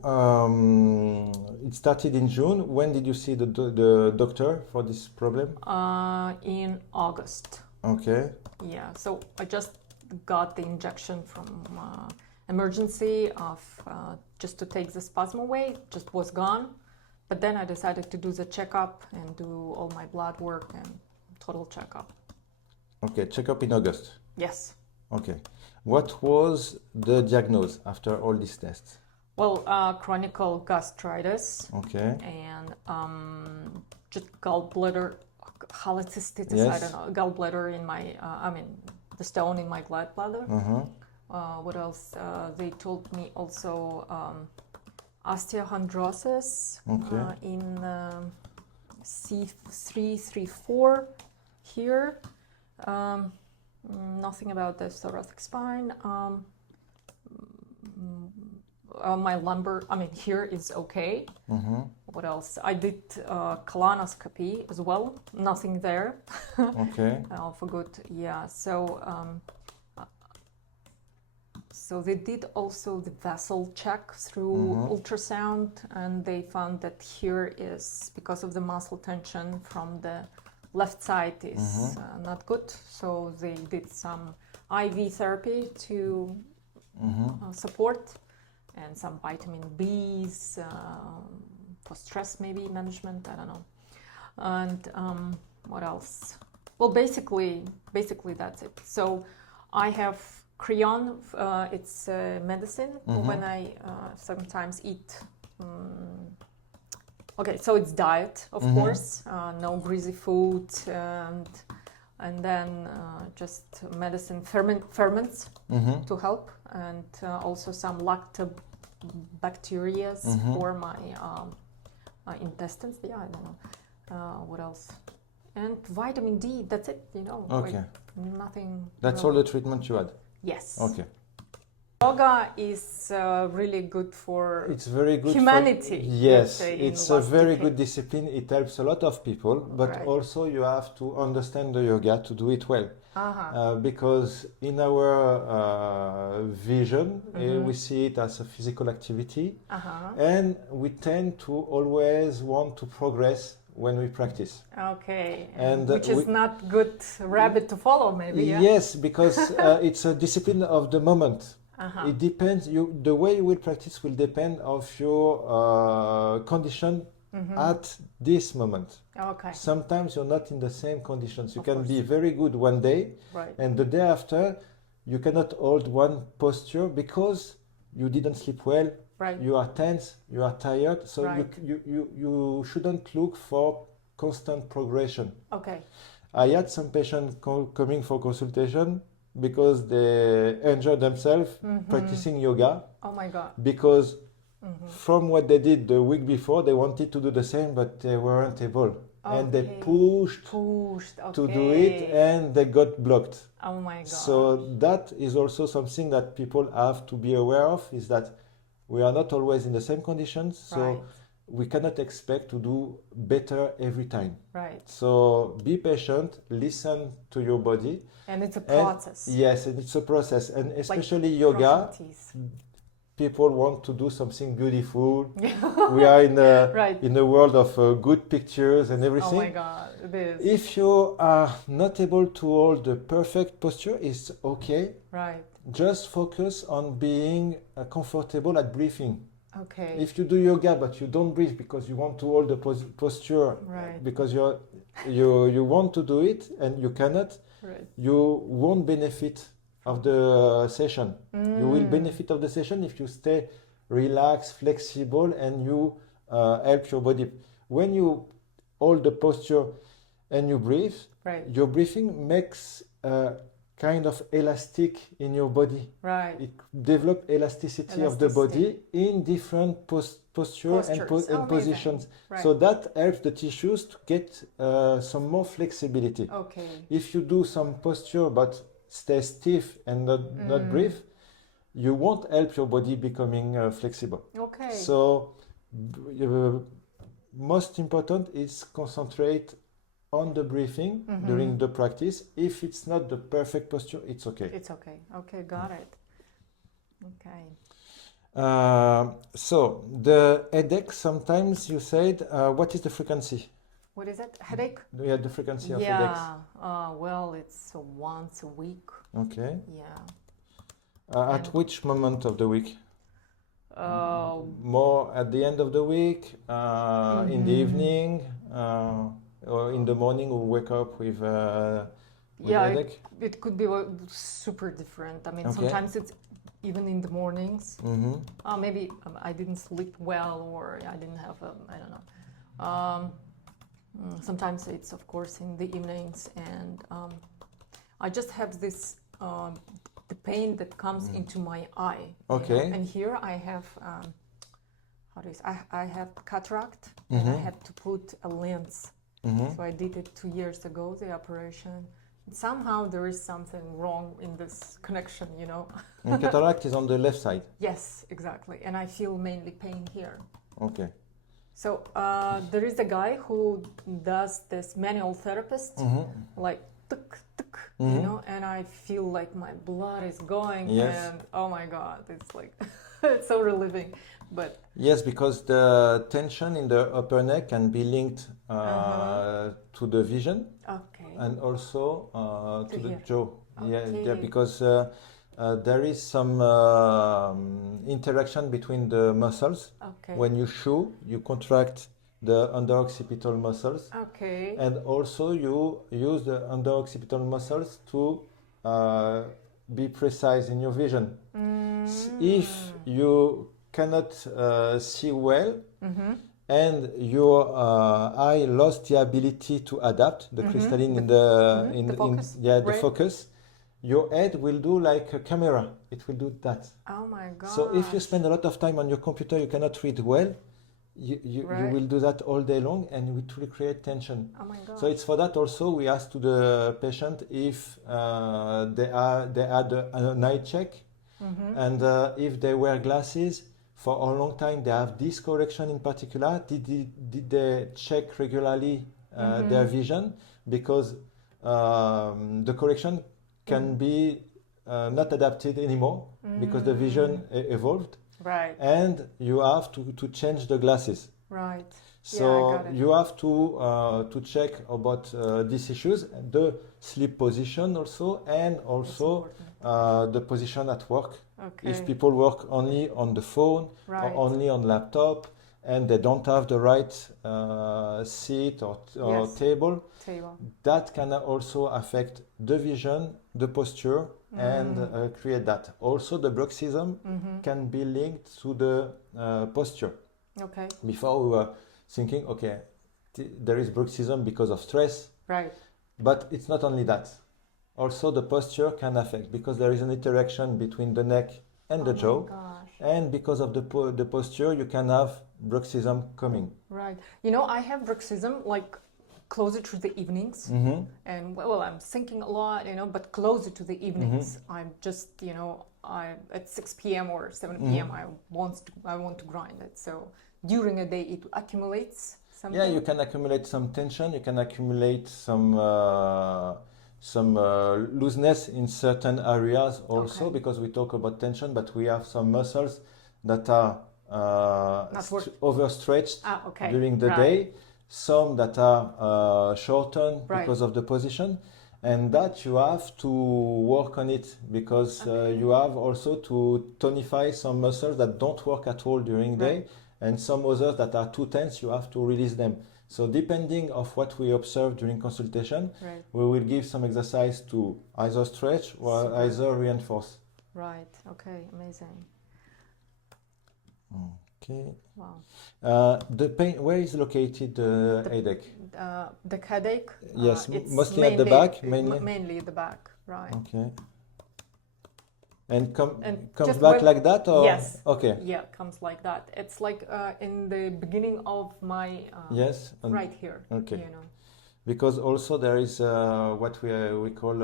it started in June. When did you see the doctor for this problem? In August. Okay. Yeah. So I just got the injection from emergency of just to take the spasm away. Just was gone. But then I decided to do the checkup and do all my blood work and total checkup. Okay, checkup in August. Yes. Okay. What was the diagnosis after all these tests? Well, chronic gastritis Okay. and just gallbladder cholecystitis. Yes. I don't know, gallbladder in my. The stone in my gallbladder. What else? They told me also. Osteochondrosis in C3-4 here. Nothing about the thoracic spine. My lumbar, here is okay. What else? I did colonoscopy as well. Nothing there. Okay. For good. Yeah. So they did also the vessel check through ultrasound, and they found that here is because of the muscle tension from the left side is not good. So they did some IV therapy to support, and some vitamin B's for stress maybe management. I don't know. And what else? Well, basically that's it. So I have Creon, it's medicine when I sometimes eat. Okay, so it's diet, of course, no greasy food, and then just medicine ferments to help, and also some lactobacteria for my intestines. Yeah, I don't know what else. And vitamin D. That's it. Okay. Like nothing. That's all the treatment you had. Yes. Okay. Yoga is really good for It's very good humanity. Yes, let's say, it's in a what very decade. good discipline. It helps a lot of people, but Right. also you have to understand the yoga to do it well. Because in our vision, we see it as a physical activity, and we tend to always want to progress when we practice. Okay. And, which is not good rabbit to follow, maybe. Yeah. Yes, because it's a discipline of the moment. It depends. The way you will practice will depend of your condition at this moment. Okay. Sometimes you're not in the same conditions. You Of can course. be very good one day, Right. and the day after, you cannot hold one posture because you didn't sleep well. Right. You are tense. You are tired. So Right. you shouldn't look for constant progression. Okay. I had some patients coming for consultation because they enjoy themselves practicing yoga, Oh my God. because from what they did the week before, they wanted to do the same, but they weren't able. And they Okay. pushed Okay. to do it, and they got blocked. Oh my God. So that is also something that people have to be aware of, is that we are not always in the same conditions. So Right. we cannot expect to do better every time. Right. So be patient, listen to your body. And it's a And process. yes, and it's a process. And especially Like yoga, brushing teeth. people want to do something beautiful. We are in a, Right. in a world of good pictures and everything. Oh my God, it is. If you are not able to hold the perfect posture, it's okay. Right. Just focus on being comfortable at breathing. Okay. If you do yoga but you don't breathe because you want to hold the posture, Right. because you want to do it and you cannot, Right. you won't benefit of the session. You will Mm. benefit of the session if you stay relaxed, flexible, and you help your body. When you hold the posture and you breathe, Right. your breathing makes kind of elastic in your body. Right. It develops elasticity of the body in different posture and Postures. positions. Right. So that helps the tissues to get some more flexibility. Okay. If you do some posture but stay stiff and not breathe, you won't help your body becoming flexible. Okay. So most important is concentrate on the breathing during the practice. If it's not the perfect posture, it's okay. It's okay. Okay, got it. Okay. So the headache, sometimes you said, what is the frequency? What is it? Headache? Yeah, the frequency of headaches. Well, it's once a week. Okay. Yeah. At which moment of the week? More at the end of the week, in the evening, or in the morning we wake up with headache? It could be super different. I mean, Okay. sometimes it's even in the mornings. Mm-hmm. Maybe I didn't sleep well, or I didn't have, I don't know. Sometimes it's, of course, in the evenings, and I just have this, the pain that comes into my eye. Okay. You know? And here I have, I have cataract, and I had to put a lens. So I did it 2 years ago, the operation. Somehow there is something wrong in this connection, you know. And cataract is on the left side. Yes, exactly. And I feel mainly pain here. Okay. So there is a guy who does this manual therapist, like tuk, tuk, you know, and I feel like my blood is going, and oh my God, it's like, it's so relieving. But yes, because the tension in the upper neck can be linked to the vision, and also to the jaw. Yeah, because there is some interaction between the muscles. When you chew, you contract the under-occipital muscles, and also you use the under-occipital muscles to be precise in your vision. If you cannot see well, and your eye lost the ability to adapt the crystalline in the focus. The focus, your head will do like a camera. It will do that. Oh my God. So if you spend a lot of time on your computer, you cannot read well, you will do that all day long, and it will create tension. Oh my God. So it's for that also we ask to the patient if they had an eye check, and if they wear glasses for a long time, they have this correction in particular. Did they check regularly their vision? Because the correction can be not adapted anymore because the vision evolved. Right. And you have to change the glasses. Right. So you have to check about these issues, the sleep position also, and also the position at work. If people work only on the phone or only on laptop, and they don't have the right seat or table, that can also affect the vision, the posture, and create that. Also, the bruxism can be linked to the posture. Before we were thinking, there is bruxism because of stress, but it's not only that. Also, the posture can affect because there is an interaction between the neck and the jaw, and because of the posture, you can have bruxism coming. Right. You know, I have bruxism like closer to the evenings, Mm-hmm. and well, I'm thinking a lot, but closer to the evenings, I'm just, I at 6 p.m. or 7 p.m. I want to grind it. So during a day, it accumulates something. Yeah, you can accumulate some tension. You can accumulate some looseness in certain areas also, Okay. because we talk about tension, but we have some muscles that are overstretched Okay. during the day. Some that are shortened because of the position, and that you have to work on it, because you have also to tonify some muscles that don't work at all during the day, and some others that are too tense, you have to release them. So depending of what we observe during consultation, we will give some exercise to either stretch or either reinforce. Right. Okay. Amazing. Okay. Wow. The pain, where is located the headache? The headache? Yes, it's mostly at the back, mainly? Mainly at the back, right. Okay. And comes just back like that, or? Yes. Okay. Yeah, comes like that. It's like in the beginning of my yes. right here. Okay. Because also there is what we call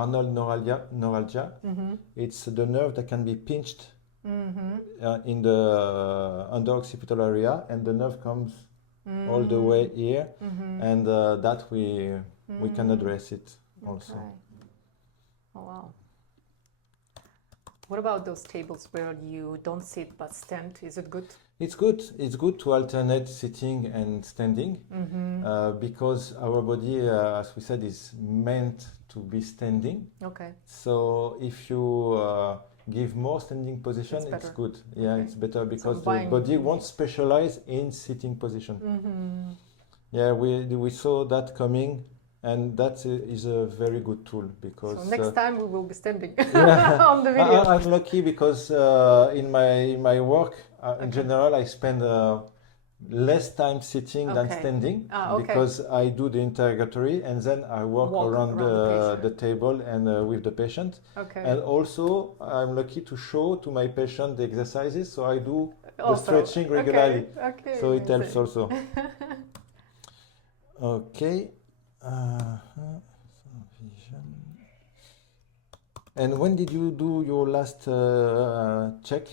Arnold neuralgia. It's the nerve that can be pinched in the under occipital area, and the nerve comes all the way here, and that we can address it also. Okay. Oh wow. What about those tables where you don't sit but stand? Is it good? It's good. It's good to alternate sitting and standing, because our body, as we said, is meant to be standing. Okay. So if you give more standing position, it's good. Yeah, it's better, because the body won't specialize in sitting position. Yeah, we saw that coming, and that is a very good tool, because. So next time we will be standing on the video. I'm lucky because in my work, in general, I spend less time sitting than standing, because I do the interrogatory and then I walk around the table and with the patient. Okay. And also, I'm lucky to show to my patient the exercises, so I do the stretching regularly. Okay. So it helps also. Okay. And when did you do your last check?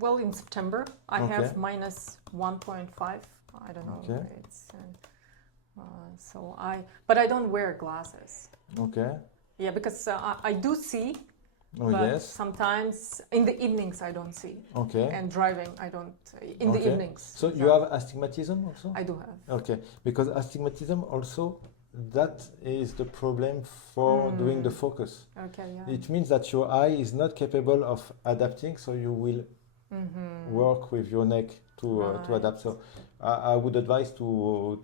Well, in September. I have minus 1.5. I don't know. Okay. It's but I don't wear glasses. Okay. Yeah, because I do see. Oh, but yes. Sometimes in the evenings I don't see. Okay. And driving I don't in the evenings. So you have astigmatism also? I do have. Okay, because astigmatism also, that is the problem for doing the focus. Okay, yeah. It means that your eye is not capable of adapting, so you will work with your neck to adapt. So I would advise to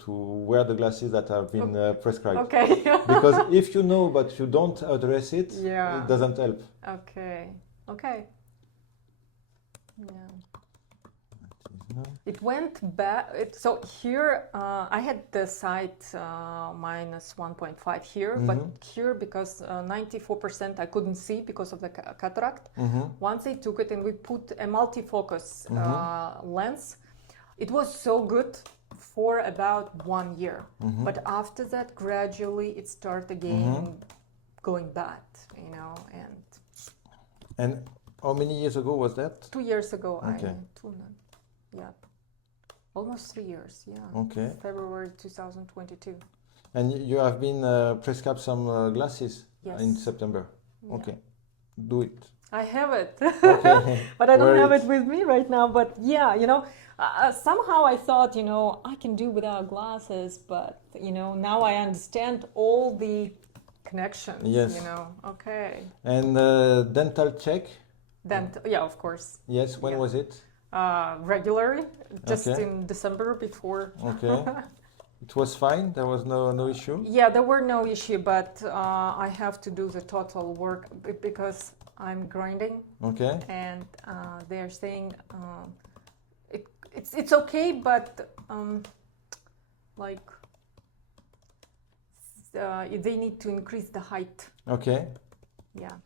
wear the glasses that have been prescribed. Okay. Because if you know but you don't address it, it doesn't help. Okay. Okay. Yeah. It went back. So here I had the sight minus 1.5 here, but here because 94% I couldn't see because of the cataract. Once they took it and we put a multi-focus lens, it was so good for about 1 year. But after that, gradually it started again going bad, And how many years ago was that? 2 years ago. Okay. Yeah, almost 3 years. Yeah. Okay. February 2022. And you have been prescribed some glasses in September. Yeah. Okay, do it. I have it, but I don't have it with me right now. But yeah, somehow I thought, I can do without glasses. But now I understand all the connections. Yes. Okay. And dental check. Yeah, of course. Yes. When was it? Regularly, just in December before. Okay. It was fine? There was no issue? Yeah, there were no issue, but I have to do the total work because I'm grinding. Okay. And they're saying it's okay, but they need to increase the height. Okay. Yeah,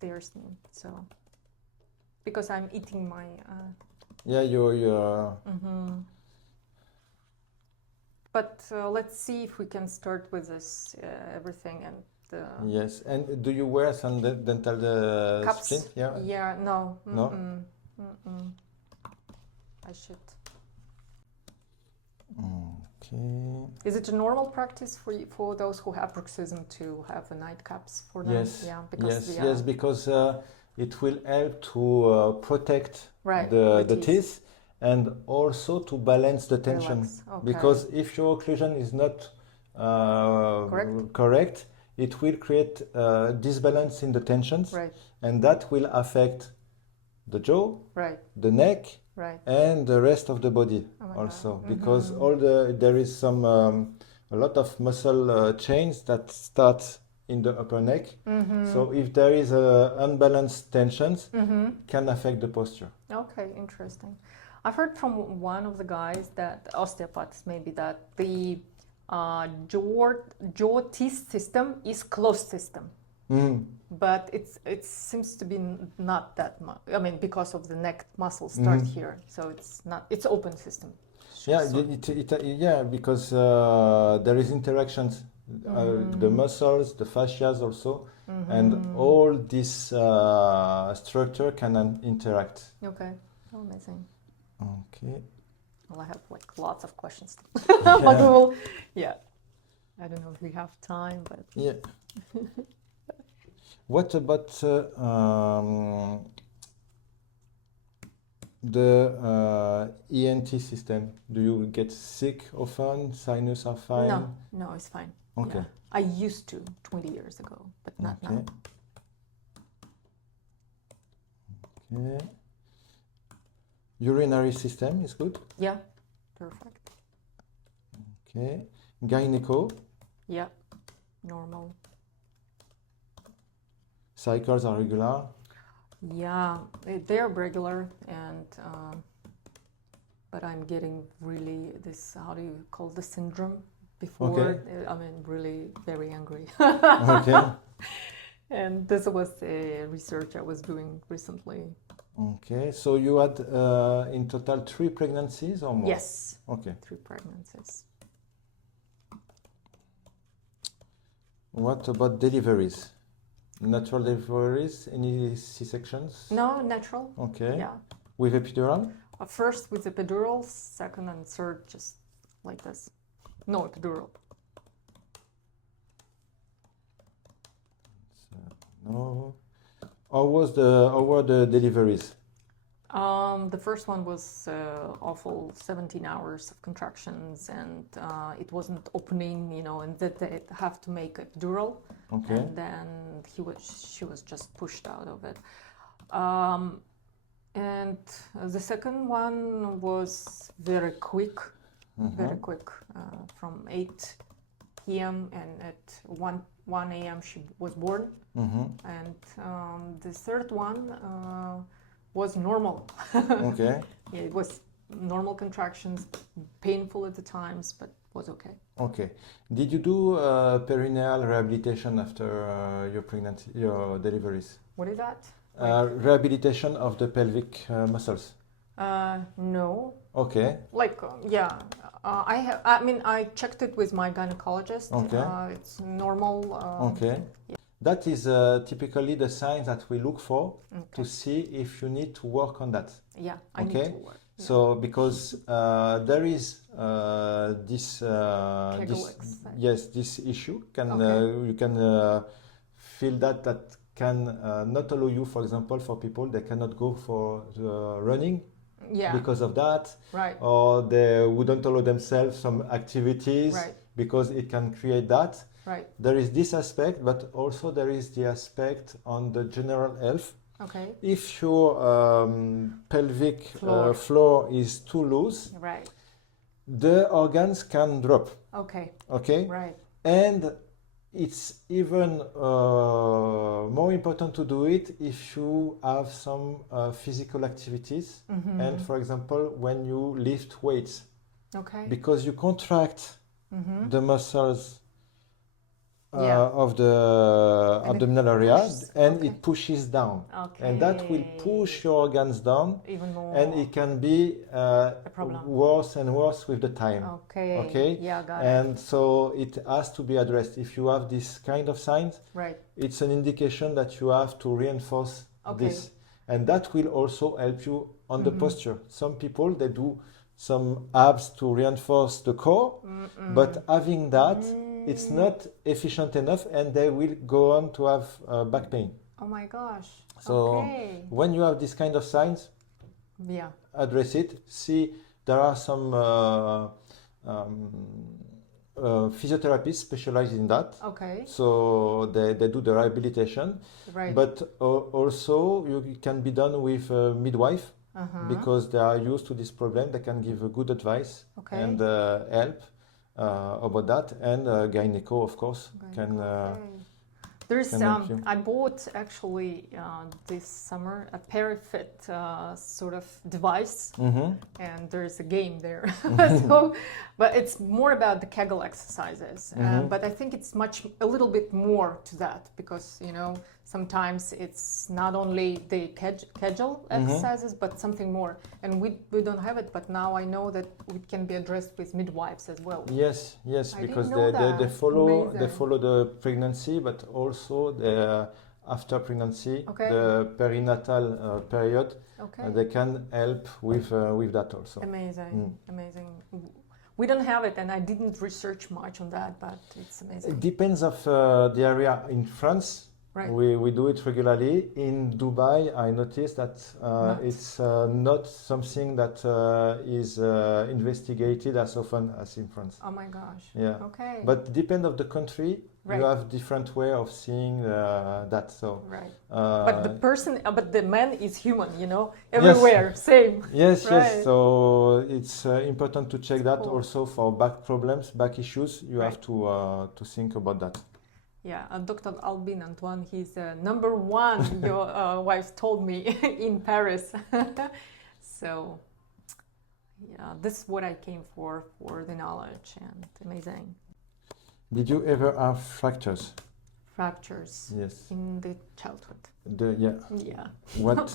they're saying so. Because I'm eating my... Yeah, you're But let's see if we can start with this everything and. Yes, and do you wear some dental Cups? splint? Yeah. Yeah. No. No? I should. Okay. Is it a normal practice for those who have bruxism to have night caps for them? Yes. Yeah. Because Yes, because it will help to protect right, the teeth and also to balance the tension. Relax. Okay. Because if your occlusion is not correct, it will create disbalance in the tensions, Right. and that will affect the jaw, Right. the neck, Right. and the rest of the body Oh my also, God. because there is some a lot of muscle chains that start in the upper neck. So if there is unbalanced tensions, can affect the posture. Okay, interesting. I've heard from one of the guys that osteopaths maybe that the jaw teeth system is closed system. But it seems to be not that much. I mean, because of the neck muscles start here, so it's open system. Yeah, So- yeah, because there is interactions, the muscles, the fascias also, and all this structure can interact. Okay, oh, amazing. Okay. Well, I have like lots of questions, but we will. Yeah, I don't know if we have time, but Yeah. What about the ENT system? Do you get sick often? Sinus are fine? no, it's fine. Okay. Yeah. I used to 20 years ago, but not now. Okay. Urinary system is good? Yeah, perfect. Okay. Gyneco? Yeah, normal. Cycles are regular? Yeah, they're regular, and but I'm getting really this, how do you call the syndrome before? Okay. I mean, really very angry. Okay. And this was a research I was doing recently. Okay. So you had in total 3 pregnancies or more? Yes, Okay. 3 pregnancies. What about deliveries? Natural deliveries? Any C-sections? No, natural. Okay. Yeah. With epidural? First with epidural, second and third just like this. No epidural. No. How were the deliveries? The first one was awful, 17 hours of contractions, and it wasn't opening, and that they have to make epidural. Okay. And then she was just pushed out of it. And the second one was very quick, from 8 p.m. and at 1 a.m. she was born. And the third one was normal. Okay. Yeah, it was normal contractions, painful at the times, but was okay. Okay. Did you do perineal rehabilitation after your pregnancy, your deliveries? What is that? Rehabilitation of the pelvic muscles. No. Okay. Like, yeah, I checked it with my gynecologist. Okay. It's normal. Okay. Yeah. That is typically the signs that we look for to see if you need to work on that. Yeah, I need Okay. to work. Yeah. So because there is this this issue you can feel that can not allow you, for example, for people they cannot go for running because of that, Right. or they wouldn't allow themselves some activities because it can create that. Right. There is this aspect, but also there is the aspect on the general health. Okay. If your pelvic floor is too loose, Right. the organs can drop. Okay. Okay? Right. And it's even more important to do it if you have some physical activities. And for example, when you lift weights. Okay. Because you contract the muscles of the And abdominal it area, pushes, and okay. it pushes down. Okay. And that will push your organs down, Even more. and it can be problem. worse and worse with the time. Okay. Okay? Yeah, got it. And so it has to be addressed. If you have this kind of signs, Right. it's an indication that you have to reinforce Okay. this. And that will also help you on the posture. Some people, they do some abs to reinforce the core, but having that, it's not efficient enough, and they will go on to have back pain. Oh my gosh. So Okay. when you have this kind of signs, Yeah. address it. See, there are some physiotherapists specialized in that. Okay. So they do the rehabilitation. Right. But also it can be done with a midwife, because they are used to this problem. They can give good advice Okay. and help about that. And gyneco, of course, can. There's can help you. I bought actually this summer a PeriFit sort of device, and there's a game there. So, but it's more about the Kegel exercises. But I think it's a little bit more to that, because sometimes it's not only the Kegel exercises, but something more. And we don't have it, but now I know that it can be addressed with midwives as well. Yes, I because didn't know they that. follow Amazing. the pregnancy, but also the after pregnancy, Okay. the perinatal period. Okay. They can help with that also. Amazing, amazing. We don't have it, and I didn't research much on that, but it's amazing. It depends of the area. In France, Right. we do it regularly. In Dubai, I noticed that it's not something that is investigated as often as in France. Oh my gosh. Yeah. Okay. But depend of the country, Right. you have different way of seeing that. So. Right. But the man is human, everywhere, Yes. same. Yes, Right. yes. So it's important to check that Cool. also for back problems, back issues. You Right. have to think about that. Yeah, Dr. Albin Antoine, he's number one, your wife told me, in Paris. So, yeah, this is what I came for the knowledge, and amazing. Did you ever have fractures? Fractures Yes. in the childhood. Yeah. Yeah. What?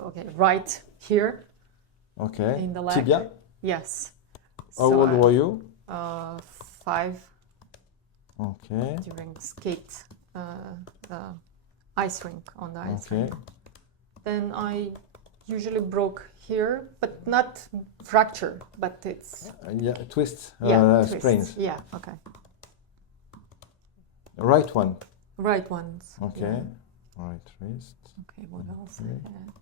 Okay, right here Okay. in the leg. Tibia? Yes. How So old were you? 5 Okay. during skate ice rink on the ice Okay. rink. Then I usually broke here, but not fracture, but it's Twist. twist. Sprains. Yeah, okay. Right one. Right ones. Okay. Yeah. Right wrist. Okay, what else Okay. I had?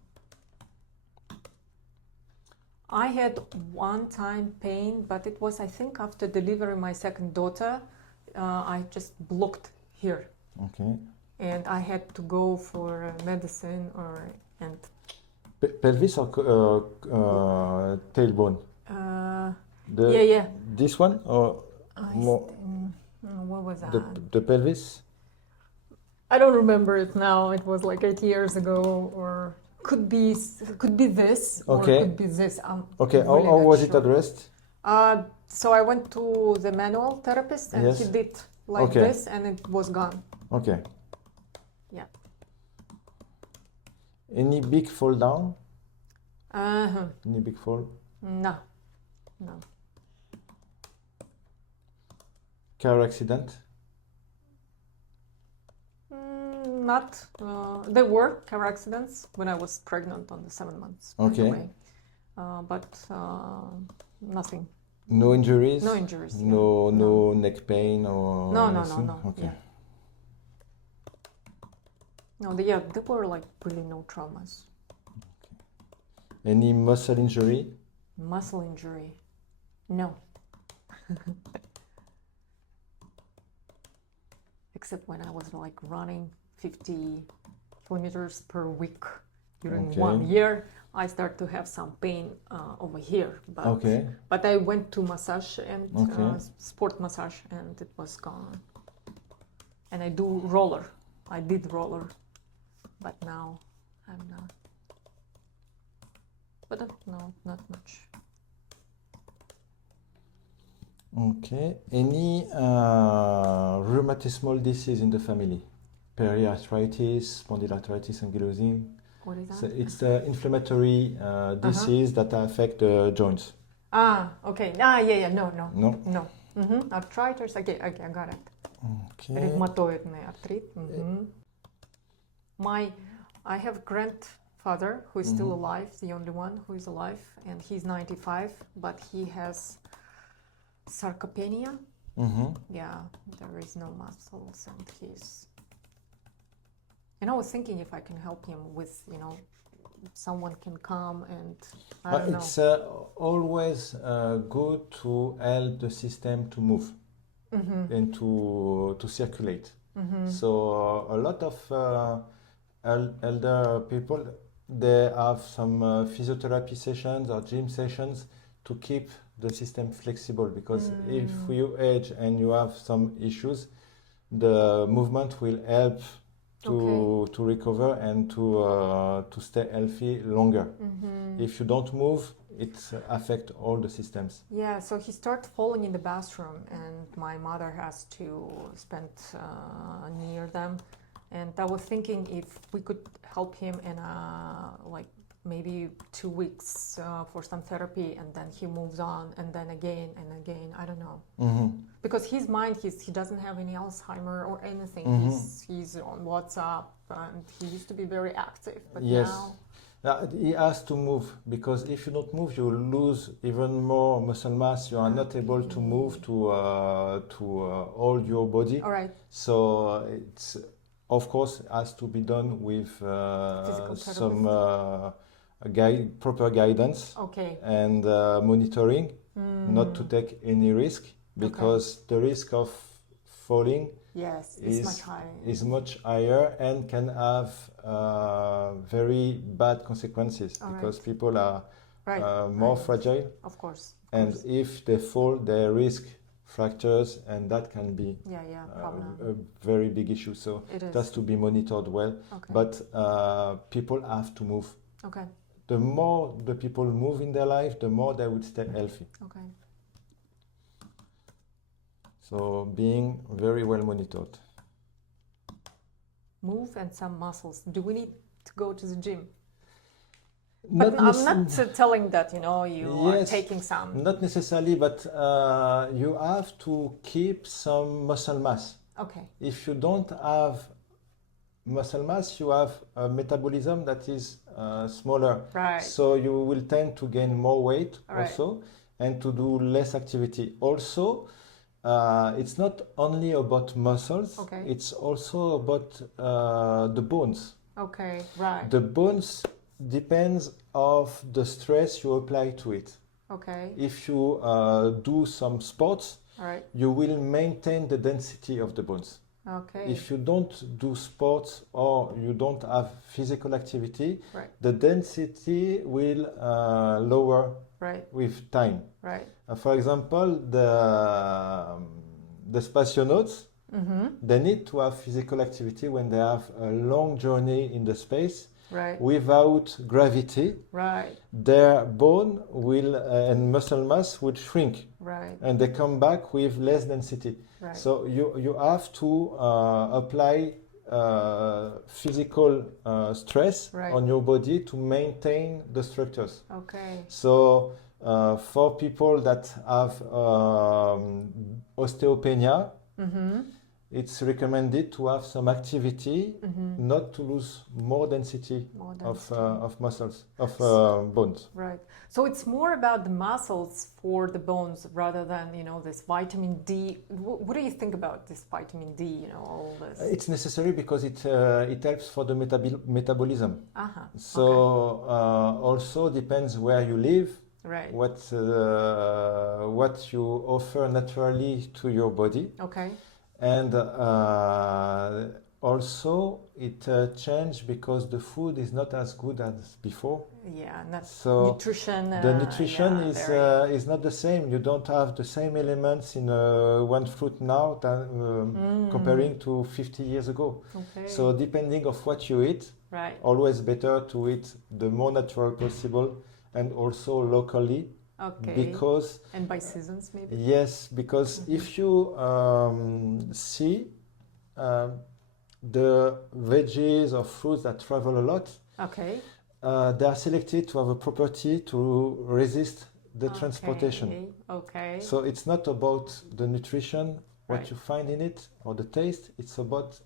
I had one time pain, but it was, I think, after delivering my second daughter. I just blocked here, Okay. and I had to go for medicine and Pelvis or tailbone? yeah. This one or more What was that? the pelvis? I don't remember it now. It was like 8 years ago, or could be this, or Okay. could be this. Okay. I'm How really not was it sure. addressed? So I went to the manual therapist, and Yes. he did like Okay. this, and it was gone. Okay. Yeah. Any big fall down? Uh-huh. Any big fall? No. Car accident? Not. There were car accidents when I was pregnant on the 7 months. by the Okay. way. But nothing. No injuries? No injuries. yeah. No neck pain or No. anything? No. Okay. Yeah. No, there were like really no traumas. Any muscle injury? Muscle injury? No. Except when I was like running 50 kilometers per week during Okay. 1 year, I start to have some pain over here. But, Okay. but I went to massage and Okay. sport massage, and it was gone. And I do roller. I did roller, but now I'm not. But no, not much. Okay. Any rheumatismal disease in the family? Periarthritis, spondyloarthritis, ankylosing. What is that? So it's inflammatory disease that affect the joints. Okay. Yeah. No. No? Arthritis. Okay, I got it. Okay. Rheumatoidный arthrit. I have grandfather who is still alive, the only one who is alive, and he's 95, but he has sarcopenia. Yeah, there is no muscles, and he's. And I was thinking if I can help him with, someone can come and I don't know. It's always good to help the system to move and to circulate. So a lot of elder people, they have some physiotherapy sessions or gym sessions to keep the system flexible, because if you age and you have some issues, the movement will help to recover and to stay healthy longer. If you don't move, it affects all the systems. Yeah, so he started falling in the bathroom, and my mother has to spend near them. And I was thinking if we could help him in like maybe 2 weeks for some therapy, and then he moves on, and then again and again. I don't know, because his mind, he doesn't have any Alzheimer or anything. He's on WhatsApp, and he used to be very active, but now he has to move, because if you don't move, you lose even more muscle mass. You are not able to move to hold your body. All right. So it's, of course, has to be done with some proper guidance and monitoring, not to take any risk, because the risk of falling is much higher and can have very bad consequences, because people are more fragile. Of course. And if they fall, they risk fractures, and that can be a very big issue. So it has to be monitored well. But people have to move. The more the people move in their life, the more they would stay healthy. So being very well monitored. Move and some muscles. Do we need to go to the gym? But I'm not telling that, you are taking some. Not necessarily, but you have to keep some muscle mass. If you don't have muscle mass, you have a metabolism that is smaller. So you will tend to gain more weight also, and to do less activity. Also, it's not only about muscles, it's also about the bones. The bones depends of the stress you apply to it. If you do some sports, you will maintain the density of the bones. If you don't do sports or you don't have physical activity, the density will lower with time. For example, the spationauts, they need to have physical activity when they have a long journey in the space. Without gravity, their bone will and muscle mass will shrink, and they come back with less density. So you have to apply physical stress on your body to maintain the structures. So for people that have osteopenia, it's recommended to have some activity, not to lose more density of muscles, of bones. So it's more about the muscles for the bones rather than, this vitamin D. What do you think about this vitamin D, all this? It's necessary because it helps for the metabolism. So also depends where you live, what you offer naturally to your body. And also it changed because the food is not as good as before. So nutrition. The nutrition is not the same. You don't have the same elements in one fruit now than comparing to 50 years ago. So depending of what you eat, always better to eat the more natural possible, and also locally Okay. Because and by seasons, maybe. yes, because if you see the veggies or fruits that travel a lot, Okay. they are selected to have a property to resist the transportation. Okay. So it's not about the nutrition, what Right. you find in it, or the taste. It's about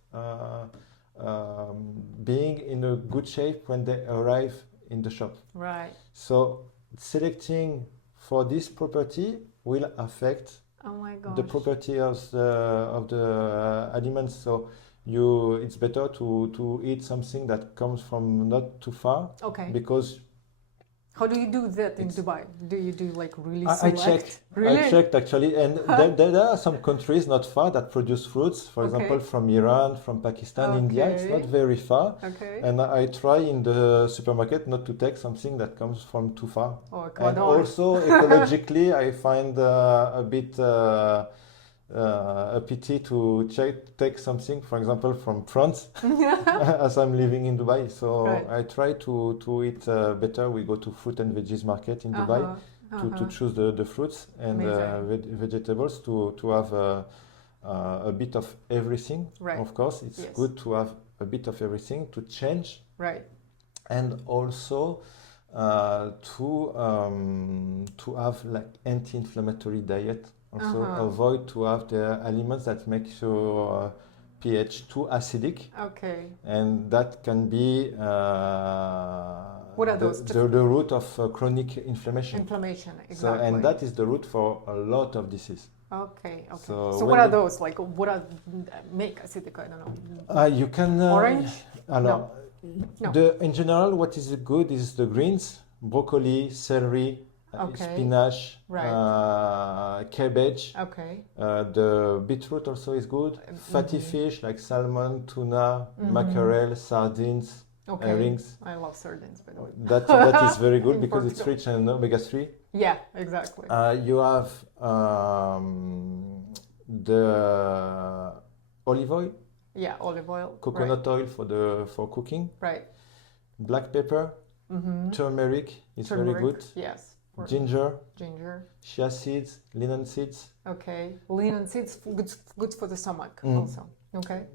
being in a good shape when they arrive in the shop. Right. So selecting for this property will affect Oh my the gosh. property of the aliments. So it's better to eat something that comes from not too far. Okay. Because how do you do that in Dubai? Do you do like really I select? checked. Really? I checked actually, and there are some countries not far that produce fruits. For example, from Iran, from Pakistan, India. It's not very far. Okay. And I try in the supermarket not to take something that comes from too far. Oh, and also ecologically, I find a bit a pity to take something, for example, from France, as I'm living in Dubai. So I try to eat better. We go to fruit and veggies market in Dubai to choose the fruits and vegetables to have a bit of everything. Right. Of course, it's good to have a bit of everything to change. Right. And also to have like anti-inflammatory diet. Also avoid to have the elements that make your pH too acidic. Okay. And that can be what are those? The root of chronic inflammation. Inflammation, exactly. So, and that is the root for a lot of disease. Okay. So what are those? Like, what are make acidic? I don't know. You can orange. No. In general, what is good is the greens: broccoli, celery, spinach, cabbage. Okay. The beetroot also is good. Fatty fish like salmon, tuna, mackerel, sardines, herrings. I love sardines, by the way. That is very good because it's rich in omega-3. Yeah, exactly. You have the olive oil. Yeah, olive oil. Coconut oil for cooking. Right. Black pepper. Turmeric is very good. Yes. Ginger. Chia seeds, linen seeds. Okay. Linen seeds, good for the stomach also. Okay.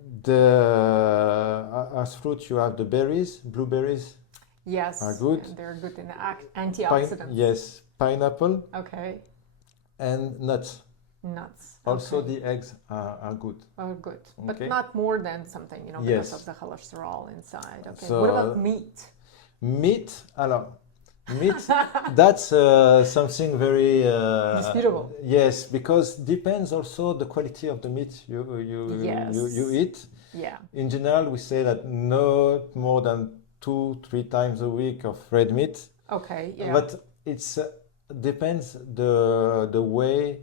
As fruit, you have the berries, blueberries. Yes. Are good. They're good in antioxidants. Yes. Pineapple. Okay. And nuts. Also, the eggs are good. Are good. But not more than something, because of the cholesterol inside. Okay. So, what about meat? Meat, that's something very disputable. Yes, because depends also the quality of the meat you eat. Yeah. In general, we say that not more than 2-3 times a week of red meat. Okay. Yeah. But it's depends the way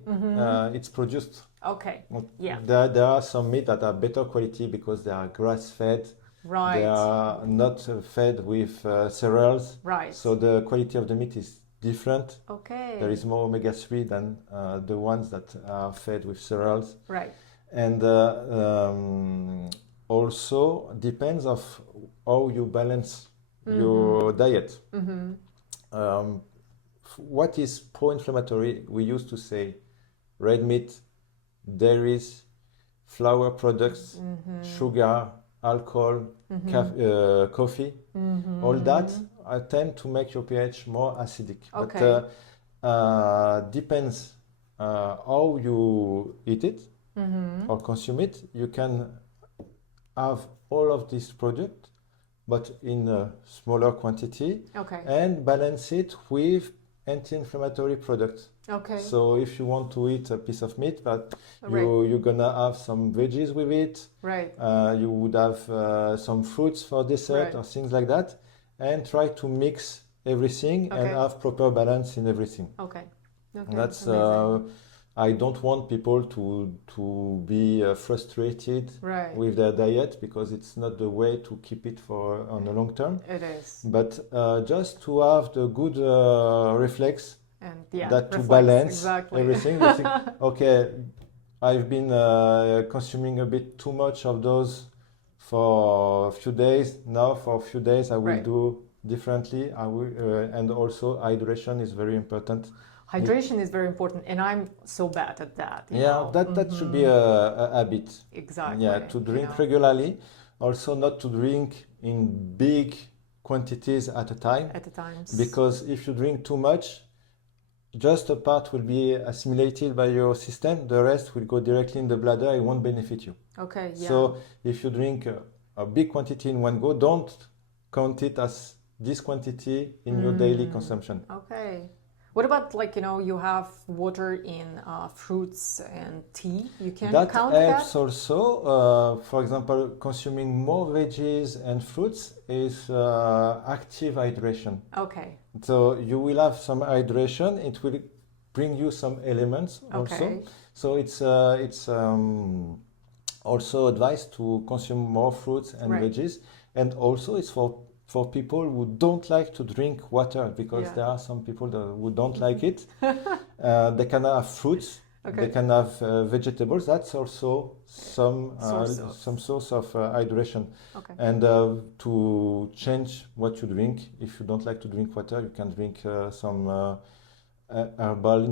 it's produced. Okay. Yeah. There are some meat that are better quality because they are grass fed. Right. They are not fed with cereals. Right. So the quality of the meat is different. Okay. There is more omega-3 than the ones that are fed with cereals. Right. And also depends of how you balance your diet. What is pro-inflammatory? We used to say red meat, dairies, flour products, sugar, alcohol, coffee, all that tend to make your pH more acidic. Okay. But depends how you eat it or consume it. You can have all of these products, but in a smaller quantity, and balance it with anti-inflammatory products. Okay. So if you want to eat a piece of meat, but you're gonna have some veggies with it. Right. You would have some fruits for dessert or things like that, and try to mix everything and have proper balance in everything. Okay. And that's I don't want people to be frustrated with their diet because it's not the way to keep it for on the long term. It is. But just to have the good reflex. And to balance everything. You think, okay, I've been consuming a bit too much of those for a few days. Now for a few days I will do differently. I will, and also hydration is very important Hydration is very important, and I'm so bad at that. you Yeah, know. that should be a habit. Exactly. Yeah, to drink know. regularly. Also, not to drink in big quantities at a time. At the times. Because if you drink too much, just a part will be assimilated by your system. The rest will go directly in the bladder. It won't benefit you. Okay. Yeah. So if you drink a big quantity in one go, don't count it as this quantity in your daily consumption. Okay. What about you have water in fruits and tea? You can That count helps that? also. For example, consuming more veggies and fruits is active hydration. Okay. So you will have some hydration. It will bring you some elements also. Okay. So it's also advised to consume more fruits and Right. veggies. And also it's for people who don't like to drink water, because Yeah. there are some people who don't like it. They can have fruits. Okay. They can have vegetables. That's also some Source source of hydration. Okay. And to change what you drink, if you don't like to drink water, you can drink some herbal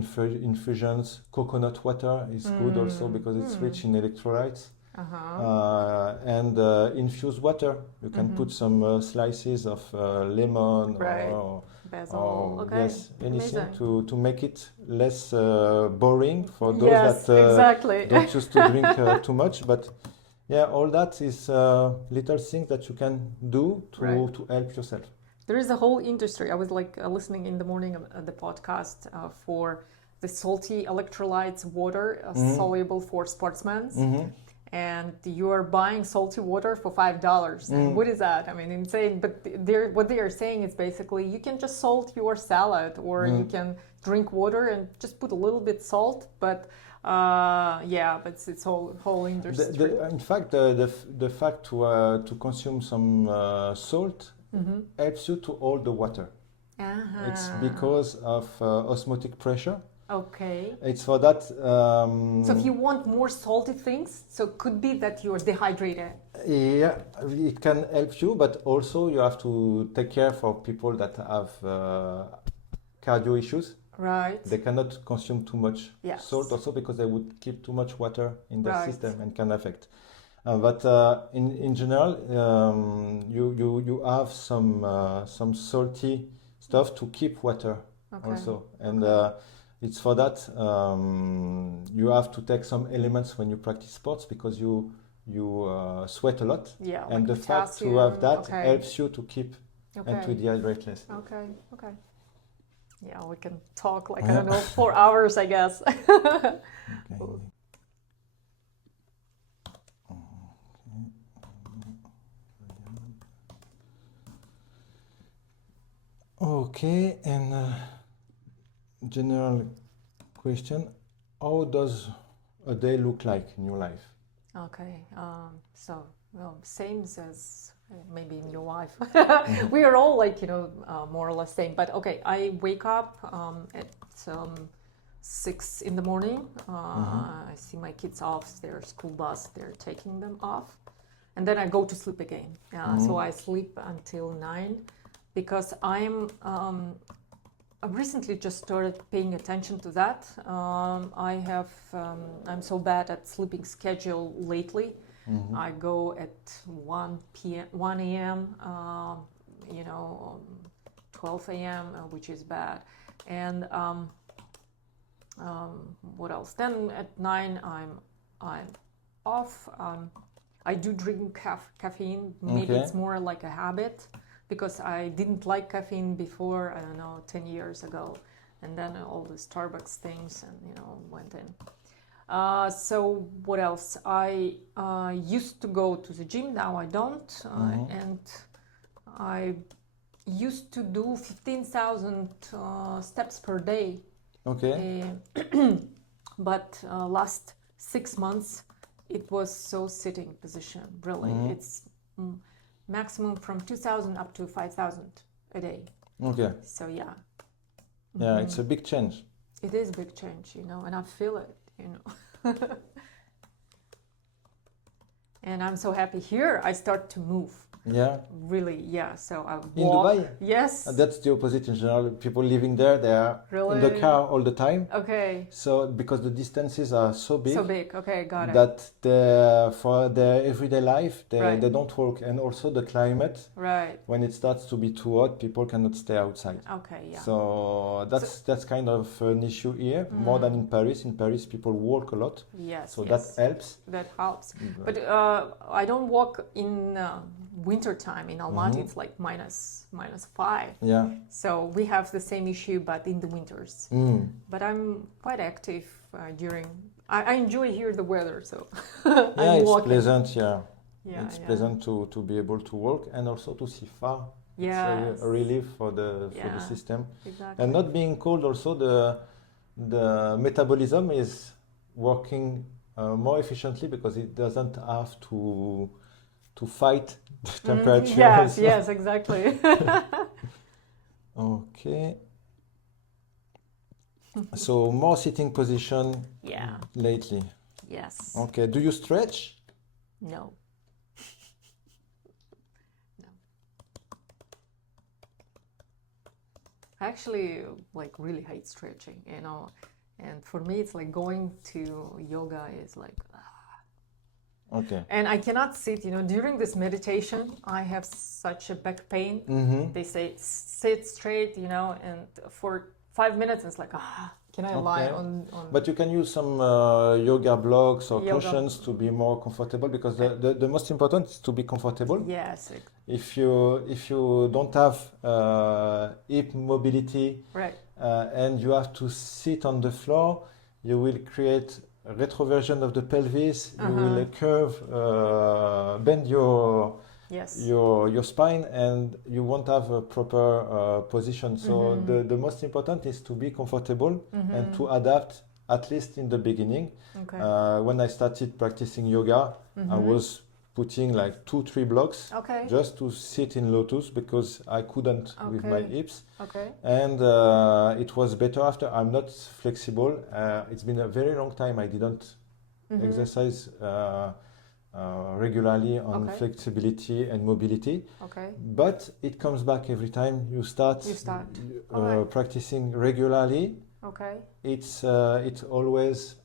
infusions. Coconut water is good also because it's rich in electrolytes. And infused water. You can put some slices of lemon Right. or Basil. Okay. yes, anything Amazing. to make it less boring for those Yes, that exactly. don't choose to drink too much. But yeah, all that is little things that you can do to Right. to help yourself. There is a whole industry. I was listening in the morning of the podcast for the salty electrolytes water soluble for sportsmen. And you are buying salty water for $5. And what is that? I mean, insane. But what they are saying is basically you can just salt your salad, or you can drink water and just put a little bit salt. But yeah, but it's whole industry. In fact, the fact to consume some salt helps you to hold the water. It's because of osmotic pressure. Okay. It's for that. So if you want more salty things, so it could be that you're dehydrated. Yeah, it can help you, but also you have to take care for people that have cardio issues. Right. They cannot consume too much Yes. salt also, because they would keep too much water in their Right. system and can affect. But in general, you have some salty stuff to keep water also, and it's for that you have to take some elements when you practice sports, because you sweat a lot, Yeah. and like the fact to have that helps you to keep and to Okay. dehydrate less. Okay. Okay. Yeah, we can talk I don't know, 4 hours, I guess. Okay, and general question: how does a day look like in your life? Okay. So, well, same as maybe in your life. We are all more or less same. But okay, I wake up at 6 in the morning. I see my kids off their school bus. They're taking them off. And then I go to sleep again. So I sleep until 9, because I recently just started paying attention to that. I'm so bad at sleeping schedule lately. I go at 1 a.m., 12 a.m., which is bad. And what else? Then at 9, I'm off. I do drink caffeine. Maybe Okay. it's more like a habit, because I didn't like caffeine before, I don't know, 10 years ago. And then all the Starbucks things and, went in. So what else? I used to go to the gym, now I don't. And I used to do 15,000 steps per day. Okay. But last 6 months, it was so sitting position, really. It's maximum from 2,000 up to 5,000 a day. Okay. So yeah. Yeah, it's a big change. It is a big change, and I feel it, And I'm so happy here. I start to move. Yeah. Really, yeah. So I walk. In Dubai? Yes. That's the opposite in general. People living there, they are in the Really? car all the time. Okay. So because the distances are so big, So big. Okay, got it. that for their everyday life, Right. they don't work. And also the climate, Right. when it starts to be too hot, people cannot stay outside. Okay, yeah. So that's kind of an issue here, more than in Paris. In Paris, people walk a lot, Yes. so yes. that helps. That helps. But I don't walk in winter time. In Almaty, it's like minus 5. Yeah. So we have the same issue, but in the winters. Mm. But I'm quite active during. I enjoy here the weather, so Yeah, I'm it's walking. pleasant. Yeah, Yeah, it's yeah. pleasant to be able to walk and also to see far. Yes. It's a relief for the Yeah. system. Exactly. And not being cold, also the metabolism is working more efficiently because it doesn't have to fight the temperature. Yes, also. yes, exactly. Okay. So more sitting position Yeah. lately. Yes. Okay. Do you stretch? No. No. I actually like really hate stretching, you know. And for me, it's like going to yoga is like, Okay. and I cannot sit, you know, during this meditation, I have such a back pain. Mm-hmm. They say sit straight, you know, and for 5 minutes, it's like, can I lie Okay. on But you can use some yoga blocks or Yoga. cushions to be more comfortable because the most important is to be comfortable. Yes, If you don't have hip mobility right. and you have to sit on the floor, you will create a retroversion of the pelvis. You will bend your Yes. your spine and you won't have a proper position. So the most important is to be comfortable and to adapt, at least in the beginning. Okay. When I started practicing yoga, I was putting like 2-3 blocks Okay. just to sit in lotus because I couldn't with my Okay. hips. Okay. And it was better after. I'm not flexible. It's been a very long time I didn't exercise regularly on Okay. flexibility and mobility, Okay. but it comes back every time you start, Alright. practicing regularly. Okay. It always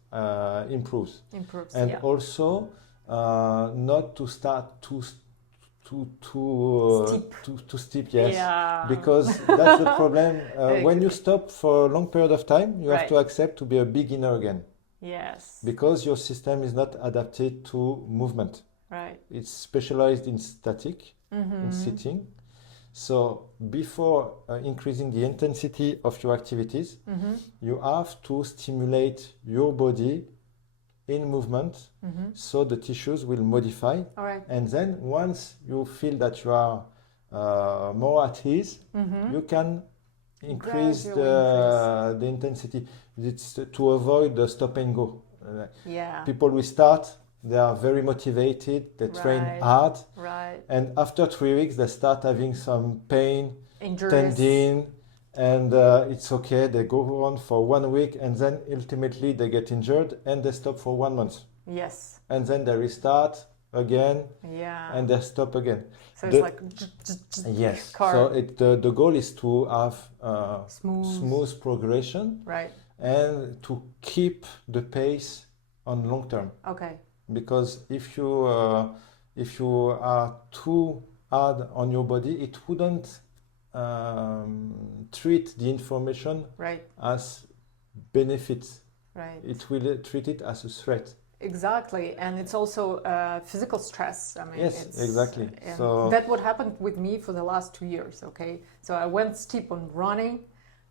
improves. Improves. And yeah. also not to start too steep, yes, Yeah. because that's the problem. When you agree. stop for a long period of time, you have Right. to accept to be a beginner again. Yes. Because your system is not adapted to movement. Right. It's specialized in static, in sitting. So before increasing the intensity of your activities, you have to stimulate your body in movement so the tissues will modify. All right. And then once you feel that you are more at ease, you can increase Gradually the intensity. It's to avoid the stop and go. Yeah. People will start, they are very motivated, they train Right. hard, Right. and after 3 weeks they start having some pain, Injuries. tendon, and it's okay. They go on for 1 week and then ultimately they get injured and they stop for 1 month. Yes. And then they restart again Yeah. and they stop again. So it's the- like Yes. car. So the goal is to have Smooth. smooth progression Right. and to keep the pace on long term. Okay. Because if you are too hard on your body, it wouldn't treat the information Right. as benefits. Right. It will treat it as a threat. Exactly, and it's also physical stress. I mean, Yes, it's, exactly. and So- that what happened with me for the last 2 years. Okay, so I went steep on running.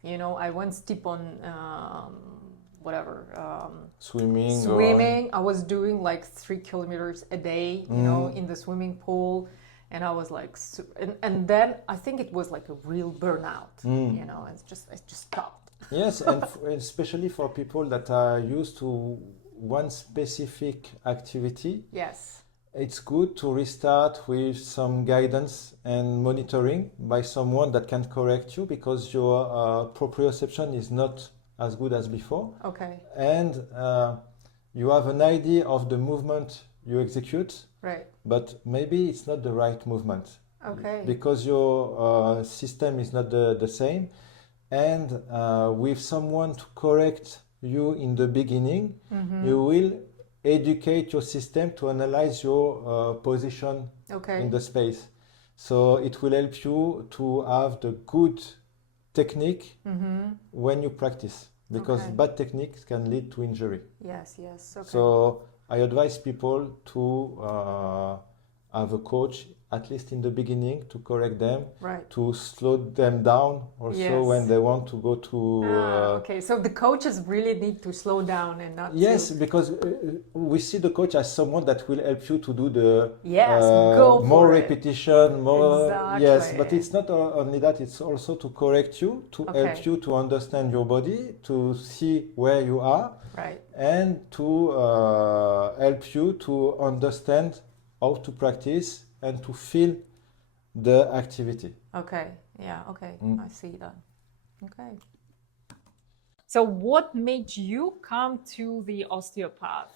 You know, I went steep on whatever Swimming. swimming. I was doing like 3 kilometers a day. You know, in the swimming pool, and I was like, and then I think it was like a real burnout. You know, it just stopped. Yes, and especially for people that are used to one specific activity, Yes. it's good to restart with some guidance and monitoring by someone that can correct you because your proprioception is not as good as before. Okay. And you have an idea of the movement you execute, Right. but maybe it's not the right movement. Okay. Because your system is not the same, and with someone to correct you in the beginning, you will educate your system to analyze your position in the space. So it will help you to have the good technique when you practice, because bad techniques can lead to injury. Yes, yes. Okay. So I advise people to have a coach, at least in the beginning, to correct them, to slow them down also when they want to go to... okay, so the coaches really need to slow down and not because we see the coach as someone that will help you to do the go more for it. repetition, more... Exactly. Yes, but it's not only that, it's also to correct you, to help you to understand your body, to see where you are, and to help you to understand how to practice and to feel the activity. Okay, yeah, okay, I see that. Okay. So what made you come to the osteopath?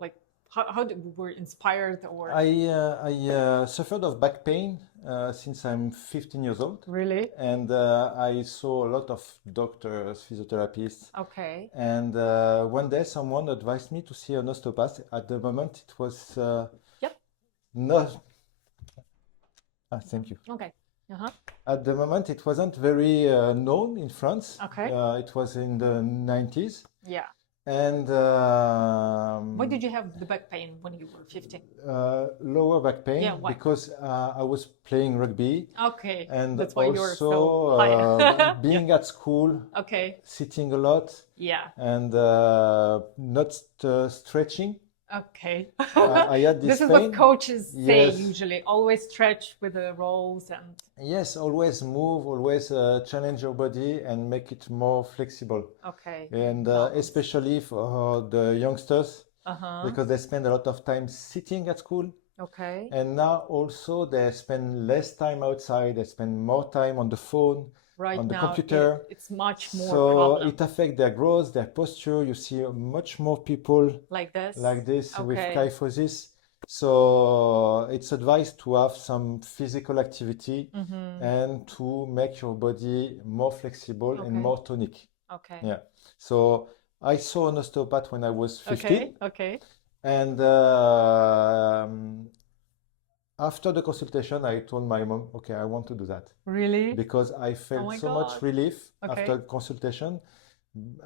Like, how you were inspired, or? I suffered of back pain since I'm 15 years old. Really? And I saw a lot of doctors, physiotherapists. Okay. And one day someone advised me to see an osteopath. At the moment it was no. Thank you. Okay. At the moment it wasn't very known in France. Okay. It was in the 90s. Yeah. And why did you have the back pain when you were 15? Lower back pain. Yeah, why? Because I was playing rugby. Okay. And that's why also you're so high. being at school. Okay. Sitting a lot. Yeah. And not stretching. Okay. I had this is pain. what coaches say usually. Always stretch with the rolls and... Yes, always move, always challenge your body and make it more flexible. Okay. And especially for the youngsters, because they spend a lot of time sitting at school. Okay. And now also they spend less time outside, they spend more time on the phone, on the computer. It's much more so problem. It affects their growth, their posture. You see much more people like this with kyphosis. So it's advised to have some physical activity and to make your body more flexible and more tonic. Okay. Yeah. So I saw an osteopath when I was 15. Okay. And after the consultation, I told my mom, okay, I want to do that. Really? Because I felt so much relief after consultation.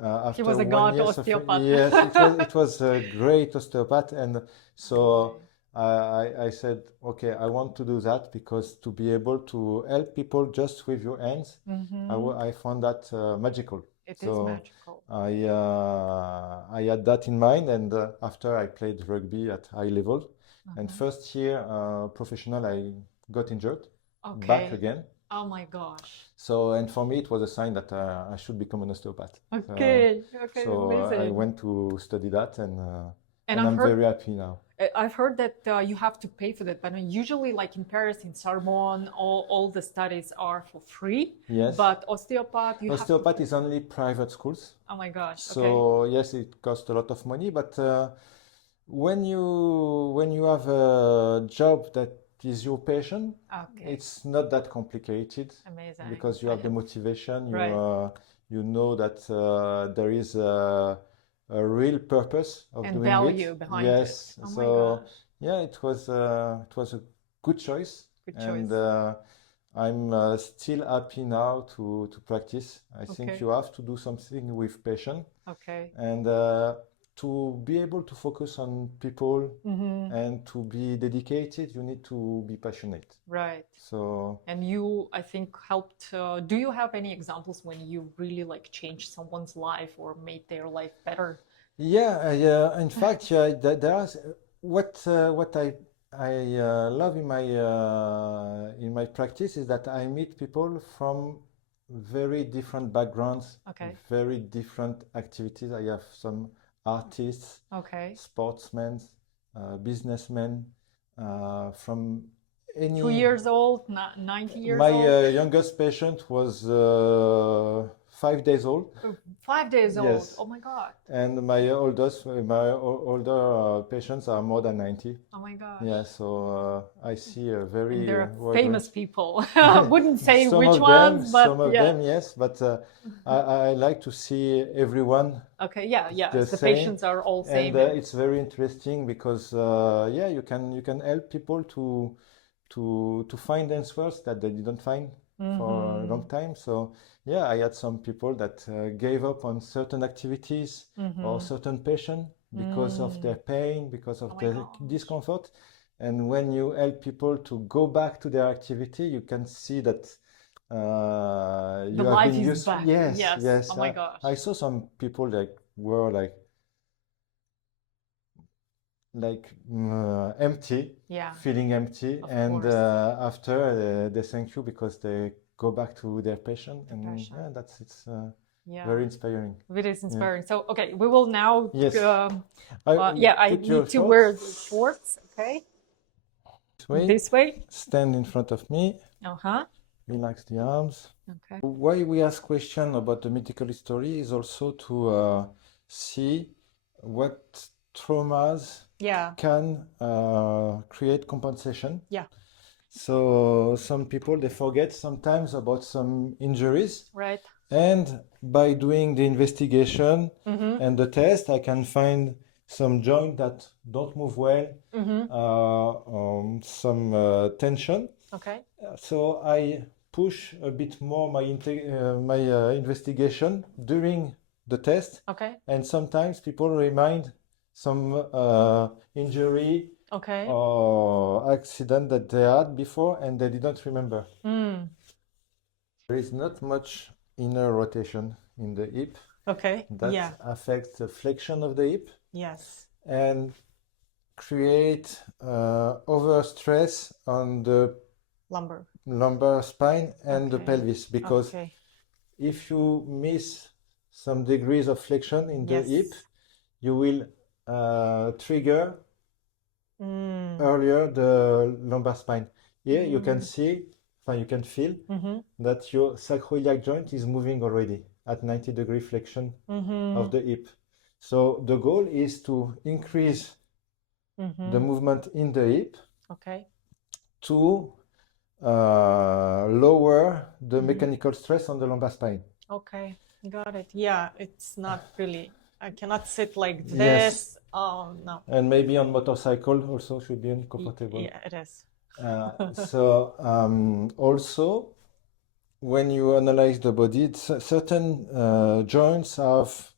After he was a god osteopath. Yes, it was a great osteopath. And so I said, okay, I want to do that, because to be able to help people just with your hands, I found that magical. It is magical. I had that in mind, and after I played rugby at high level, and first year professional, I got injured back again. Oh my gosh. So, and for me, it was a sign that I should become an osteopath. Okay, so amazing. I went to study that, and I've I'm very happy now. I've heard that you have to pay for that, but usually, like in Paris, in Sorbonne, all the studies are for free. Yes. But osteopath, osteopath is only private schools. Oh my gosh. So yes, it costs a lot of money, but when you have a job that is your passion, it's not that complicated. Amazing. Because you have the motivation, you know that there is a real purpose of doing it. And value behind it. Yes. Oh so yeah, it was a good choice. And I'm still happy now to practice. I think you have to do something with passion. Okay. And to be able to focus on people and to be dedicated, you need to be passionate. Right. So. And you, I think, helped. Do you have any examples when you really like changed someone's life or made their life better? Yeah. In fact, there's what I love in my practice is that I meet people from very different backgrounds, very different activities. I have some artists, sportsmen, businessmen, from any... 2 years old, 90 years old. old? My youngest patient was 5 days old. 5 days old. Yes. Oh my God. And my older patients are more than 90. Oh my gosh. Yeah, so I see a very And they're wide famous range. people. Wouldn't say Some which of ones, them, but some of yeah. them, yes. But I like to see everyone Okay, yeah. the The same, patients are all same. and it's very interesting because yeah, you can help people to find answers that they didn't find for a long time. So yeah, I had some people that gave up on certain activities or certain patient because of their pain, because of their discomfort. And when you help people to go back to their activity, you can see that you The have life been is used. back. Yes, Yes. yes. Oh my gosh. I saw some people that were like empty, Yeah. feeling empty, Of and course. after they thank you because they go back to their passion, and passion. yeah, it's Yeah. very inspiring. It is inspiring. So, okay, we will now. Yes. I Put your need to wear the shorts shorts. Okay. this way. This way. Stand in front of me. Uh-huh. Relax the arms. Okay. Why we ask question about the medical history is also to see what traumas Yeah. can create compensation. Yeah. So some people, they forget sometimes about some injuries, Right. and by doing the investigation and the test, I can find some joint that don't move well, some tension. Okay. So I push a bit more my investigation during the test, Okay. and sometimes people remind some injury Okay. or accident that they had before and they didn't remember. There is not much inner rotation in the hip Okay. that Yeah. affects the flexion of the hip Yes. and create over stress on the lumbar spine and the pelvis, because Okay. if you miss some degrees of flexion in the hip, you will trigger earlier the lumbar spine. Here you can see, you can feel that your sacroiliac joint is moving already at 90-degree flexion of the hip. So the goal is to increase the movement in the hip to lower the mechanical stress on the lumbar spine. Okay, got it. Yeah, it's not really, I cannot sit like this. Yes. Oh, no. And maybe on motorcycle also should be uncomfortable. Yeah, it is. So also, when you analyze the body, certain joints have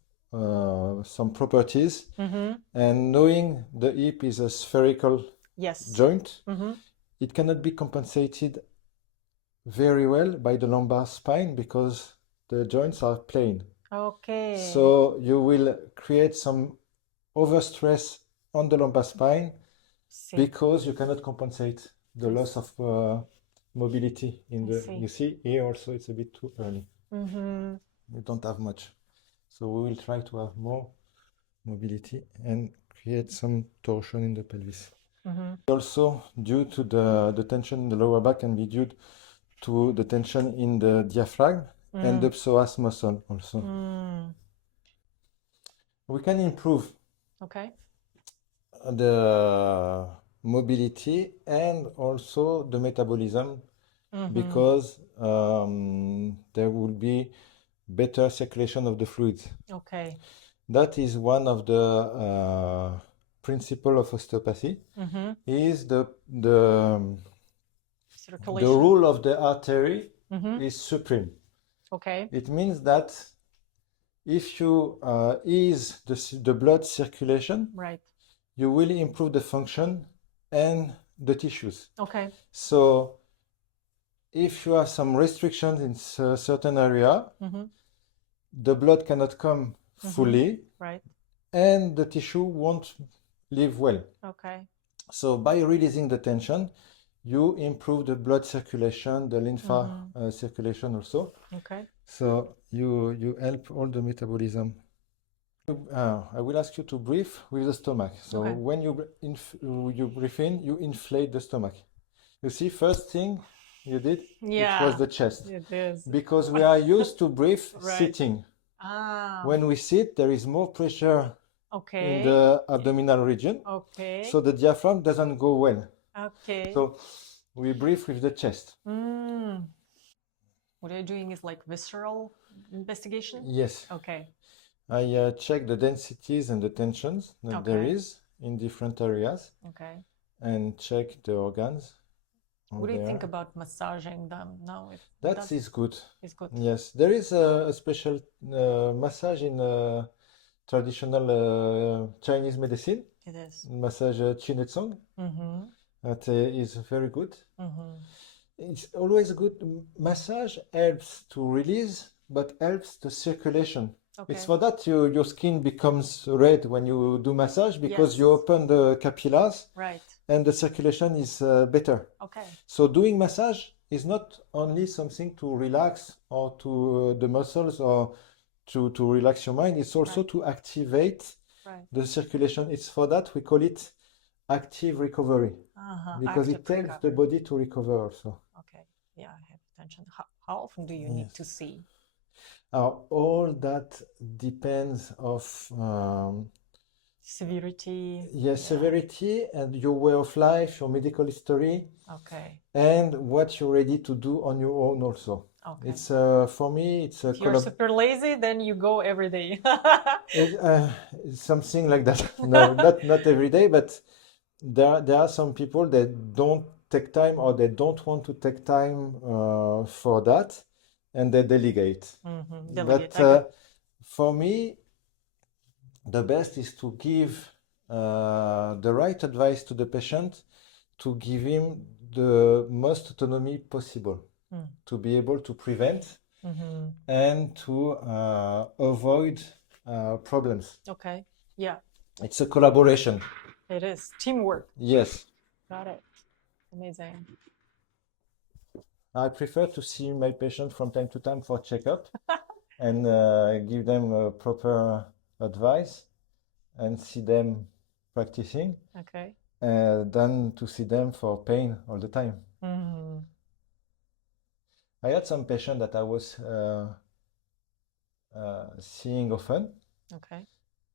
some properties, and knowing the hip is a spherical joint, it cannot be compensated very well by the lumbar spine because the joints are plain. Okay. So you will create some overstress on the lumbar spine because you cannot compensate the loss of mobility in the. You see here also it's a bit too early. We don't have much, so we will try to have more mobility and create some torsion in the pelvis. Also, due to the tension in the lower back, can be due to the tension in the diaphragm and the psoas muscle also. We can improve the mobility and also the metabolism because there will be better circulation of the fluids. Okay. That is one of the principle of osteopathy, is the rule of the artery is supreme. Okay. It means that if you ease the blood circulation, you will improve the function and the tissues. Okay. So if you have some restrictions in a certain area, the blood cannot come fully, and the tissue won't live well. Okay. So by releasing the tension, you improve the blood circulation, the lymph circulation also. Okay. So you help all the metabolism. I will ask you to breathe with the stomach. So when you breathe in, you inflate the stomach. You see, first thing, You did? Yeah. It was the chest. It is. Because we are used to breathe Right. sitting. Ah. When we sit, there is more pressure Okay. in the abdominal region. Okay. So the diaphragm doesn't go well. Okay. So we breathe with the chest. What you're doing is like visceral investigation? Yes. Okay. I check the densities and the tensions that there Okay. is in different areas Okay. and check the organs. What do you there. think about massaging them now? That is good. Is good. Yes, there is a special massage in traditional Chinese medicine, It is. massage Qinetsong. Mm-hmm. That is very good. Mm-hmm. It's always good. Massage helps to release, but helps the circulation. Okay. It's for that your skin becomes red when you do massage, because Yes. you open the capillaries Right. and the circulation is better. Okay. So doing massage is not only something to relax or to the muscles or to relax your mind. It's also Right. to activate Right. the circulation. It's for that we call it active recovery, because Active it helps recovery. the body to recover also. Okay. Yeah, I have attention. How often do you need to see? All that depends of Severity. yes, severity and your way of life, your medical history, Okay. and what you're ready to do on your own also. Okay. It's for me, it's a If you're super lazy, then you go every day. it's something like that. No, not every day, but there are some people that don't take time, or they don't want to take time for that, and they delegate. Delegate. But for me, the best is to give the right advice to the patient, to give him the most autonomy possible, to be able to prevent and to avoid problems. Okay. Yeah, It's a collaboration. it is. Teamwork. Yes. Got it. Amazing. I prefer to see my patient from time to time for checkup and give them proper advice and see them practicing, Okay. than to see them for pain all the time. I had some patient that I was seeing often, Okay.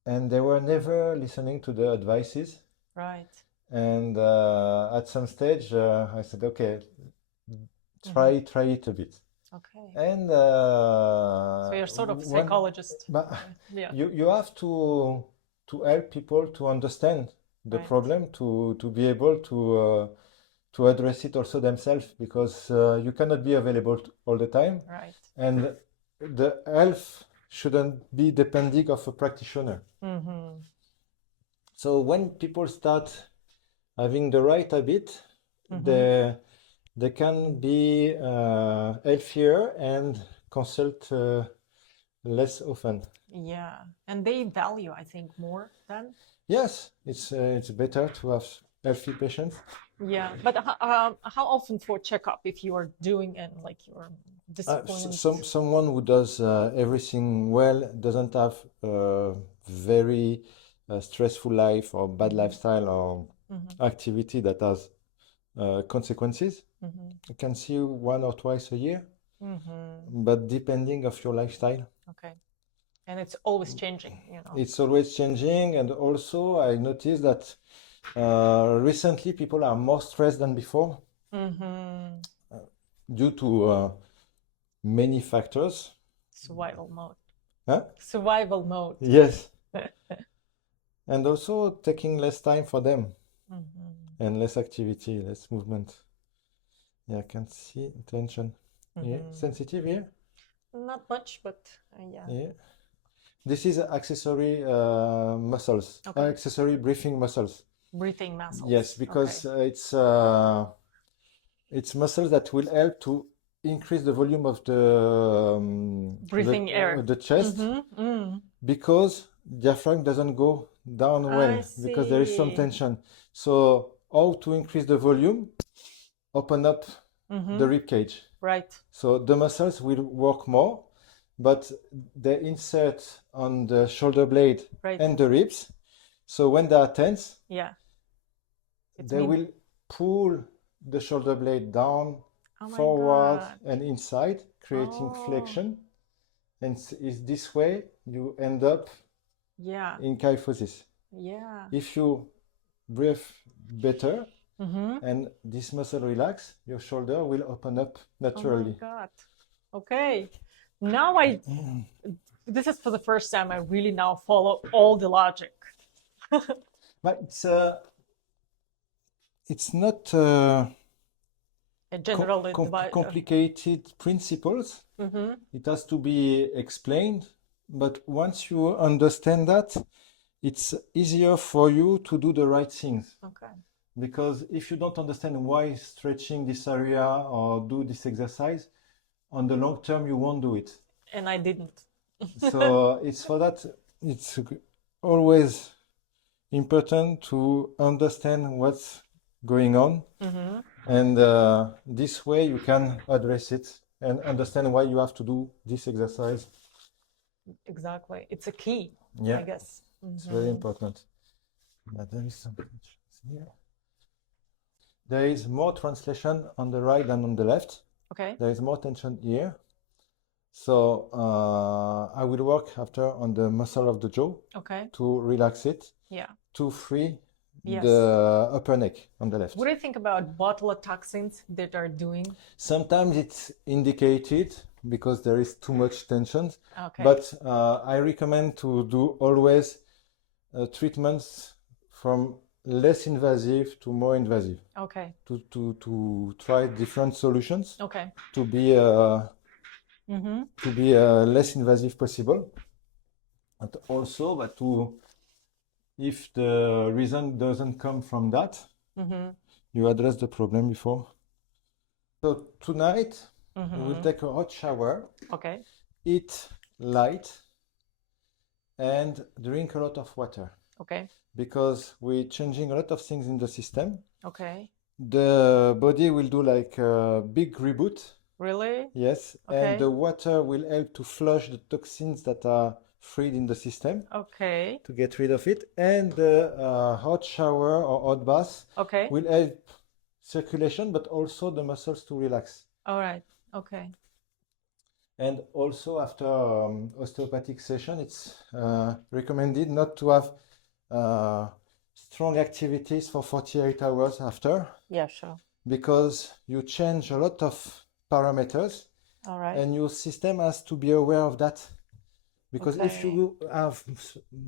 and they were never listening to the advices. Right. And at some stage, I said, okay, try it a bit. Okay. And So you're sort of psychologist. But Yeah. you have to help people to understand the Right. problem, to be able to address it also themselves, because you cannot be available all the time, Right. and the health shouldn't be depending of a practitioner. So when people start having the right habit, they can be healthier and consult less often. Yeah. And they value, I think, more than. Yes, it's better to have healthy patients. Yeah. But how often for checkup if you are doing and like you're disciplined? Someone who does everything well, doesn't have a very stressful life or bad lifestyle or activity that has consequences. You can see 1 or twice a year, but depending of your lifestyle. Okay. And it's always changing, you know. It's always changing, and also I noticed that recently people are more stressed than before due to many factors. Survival mode. Huh? Survival mode. Yes. And also taking less time for them and less activity, less movement. Yeah, I can see tension. Yeah. Sensitive here? Not much, but yeah. Yeah. This is accessory muscles, Okay. accessory breathing muscles. Breathing muscles. Yes, because it's muscles that will help to increase the volume of the Breathing air. the chest, because diaphragm doesn't go down well, because there is some see. tension. So how to increase the volume? Open up the rib cage. Right. So the muscles will work more, but they insert on the shoulder blade Right. and the ribs. So when they are tense, Yeah. they will pull the shoulder blade down Oh my forward God. and inside, creating Oh. flexion. And is this way you end up Yeah. in kyphosis. Yeah. If you breathe better Mm-hmm. and this muscle relax, your shoulder will open up naturally. Oh my God. Okay. Now this is for the first time I really now follow all the logic. But it's not A general complicated principles. Mm-hmm. It has to be explained. But once you understand that, it's easier for you to do the right things. Okay. Because if you don't understand why stretching this area or do this exercise, on the long term, you won't do it. And I didn't. So it's for that, it's always important to understand what's going on. Mm-hmm. And this way you can address it and understand why you have to do this exercise. Exactly. It's a key, Yeah, I guess. it's very important. But there is something here. There is more translation on the right than on the left. Okay. There is more tension here. So I will work after on the muscle of the jaw Okay. to relax it, Yeah. to free Yes. the upper neck on the left. What do you think about botulus toxins that are doing? Sometimes it's indicated because there is too much tension, Okay. but I recommend to do always treatments from less invasive to more invasive, Okay. to try different solutions Okay. to be less invasive possible, and also but to, if the reason doesn't come from that, you address the problem before. So tonight we will take a hot shower, Okay. eat light, and drink a lot of water, Okay. because we're changing a lot of things in the system. Okay. The body will do like a big reboot. Really? Yes, Okay. and the water will help to flush the toxins that are freed in the system, Okay. to get rid of it. And the hot shower or hot bath Okay. will help circulation, but also the muscles to relax. All right. Okay. And also after osteopathic session, it's recommended not to have strong activities for 48 hours after, Yeah, sure. because you change a lot of parameters. All right. And your system has to be aware of that. Because if Okay. you have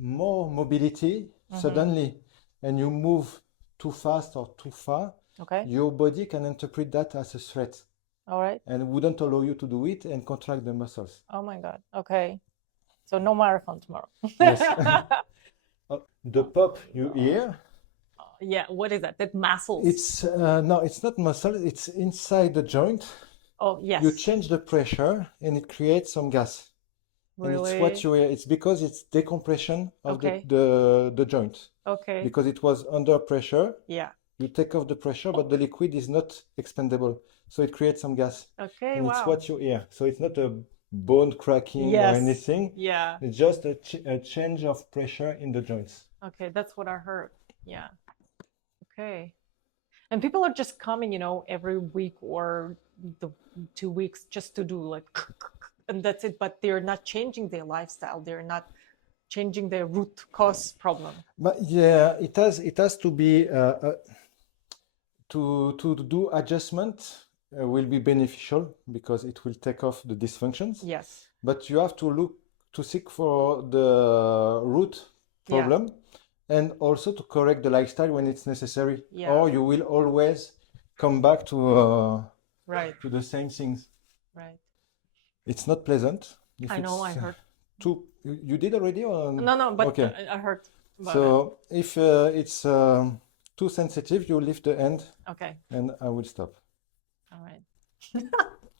more mobility suddenly and you move too fast or too far, Okay. your body can interpret that as a threat All right. and wouldn't allow you to do it and contract the muscles. Oh my God. Okay. So no marathon tomorrow. Yes. The pop you hear, Yeah. What is that? That muscles. it's no, it's not muscle, it's inside the joint. Oh, yes. You change the pressure and it creates some gas. And it's what Really? you hear. It's because it's decompression of Okay. the joint. Okay. Because it was under pressure, Yeah. you take off the pressure, but the liquid is not expendable. So it creates some gas. Okay. And Wow. it's what you hear. So it's not a bone cracking Yes. or anything. Yeah. It's just a change of pressure in the joints. Okay. That's what I heard. Yeah. Okay. And people are just coming, every week or the 2 weeks just to do like, and that's it. But they're not changing their lifestyle. They're not changing their root cause problem. But yeah, it has to be to do adjustment will be beneficial because it will take off the dysfunctions. Yes. But you have to seek for the root problem, and also to correct the lifestyle when it's necessary. Yeah. Or you will always come back to Right. to the same things. Right. It's not pleasant. If I know. I it's, heard. you did already or No, but okay. I heard about it. So if it's too sensitive, you lift the end Okay. and I will stop. All right.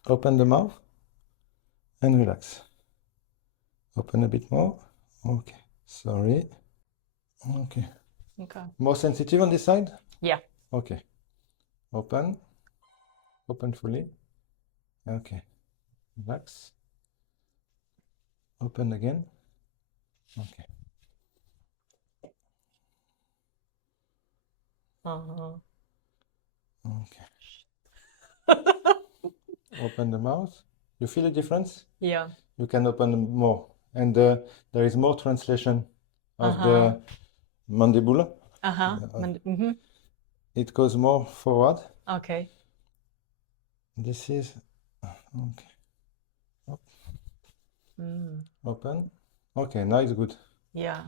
Open the mouth and relax. Open a bit more. Okay. Sorry. Okay. Okay. More sensitive on this side? Yeah. Okay. Open. Open fully. Okay. Relax. Open again. Okay. Uh-huh. Okay. Open the mouth. You feel a difference? Yeah. You can open more. And there is more translation of the mandible. It goes more forward. Okay. This is okay. Open. Okay, now it's good. Yeah.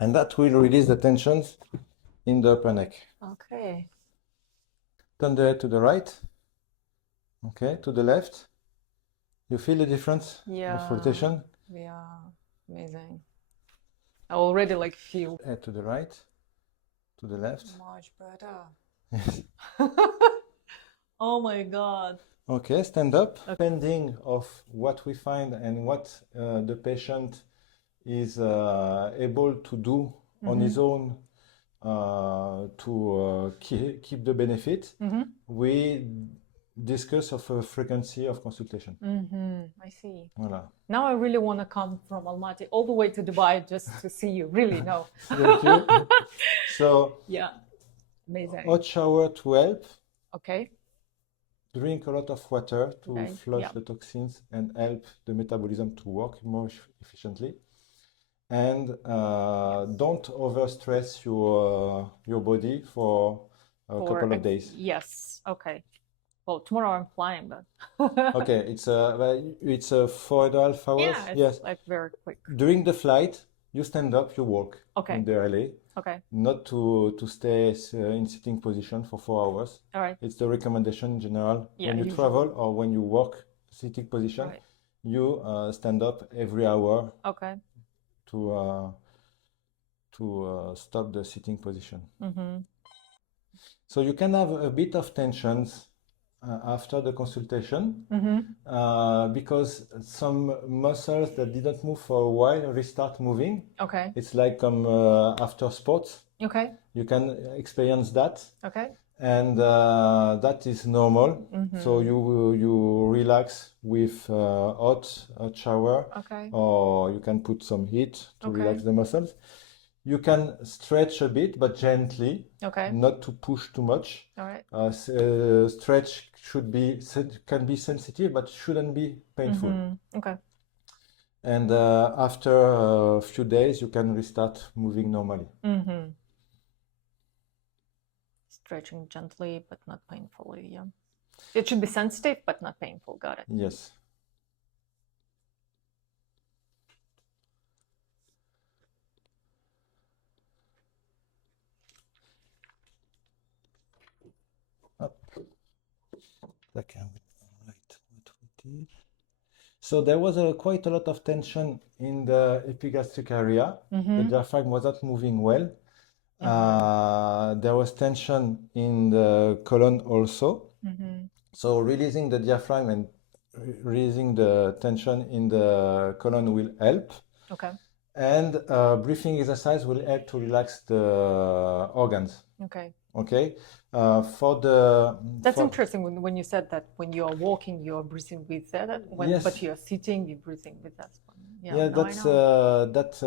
And that will release the tensions in the upper neck. Okay. Turn the head to the right. Okay, to the left. You feel the difference of rotation? Yeah. Amazing. I already like feel Head to the right, to the left. much better. Yes. Oh my God. Okay, stand up. Depending of what we find and what the patient is able to do on his own to keep the benefit, we discuss of a frequency of consultation. I see. Voilà. Now I really want to come from Almaty all the way to Dubai just to see you. Really, no. Thank you. So, Yeah. Amazing. hot shower to help. Okay. Drink a lot of water to Okay, flush yeah. the toxins and help the metabolism to work more efficiently. And don't overstress your body for a couple of days. Yes. Okay. Well, tomorrow I'm flying, but Okay, it's 4.5 hours. yeah, it's Yes. like very quick. During the flight, you stand up, you walk Okay. in the alley. Okay. Not to stay in sitting position for 4 hours. All right. It's the recommendation in general. Yeah, When you usually. travel or when you walk sitting position, Right. you stand up every hour Okay. to stop the sitting position. So you can have a bit of tensions after the consultation because some muscles that didn't move for a while restart moving. Okay. It's like after sports. Okay. You can experience that. Okay. And that is normal. So you relax with hot shower, Okay. or you can put some heat to Okay. relax the muscles. You can stretch a bit, but gently, Okay. not to push too much. All right. Stretch can be sensitive, but shouldn't be painful. Okay. And after a few days, you can restart moving normally. Stretching gently, but not painfully. Yeah. It should be sensitive, but not painful. Got it. Yes. Okay, right, what we did. So there was quite a lot of tension in the epigastric area. The diaphragm was not moving well. There was tension in the colon also. So releasing the diaphragm and releasing the tension in the colon will help. Okay. And breathing exercise will help to relax the organs. Okay. Okay. That's interesting when you said that when you are walking, you are breathing with that. Yes. But you are sitting, you're breathing with that one. Yeah, now that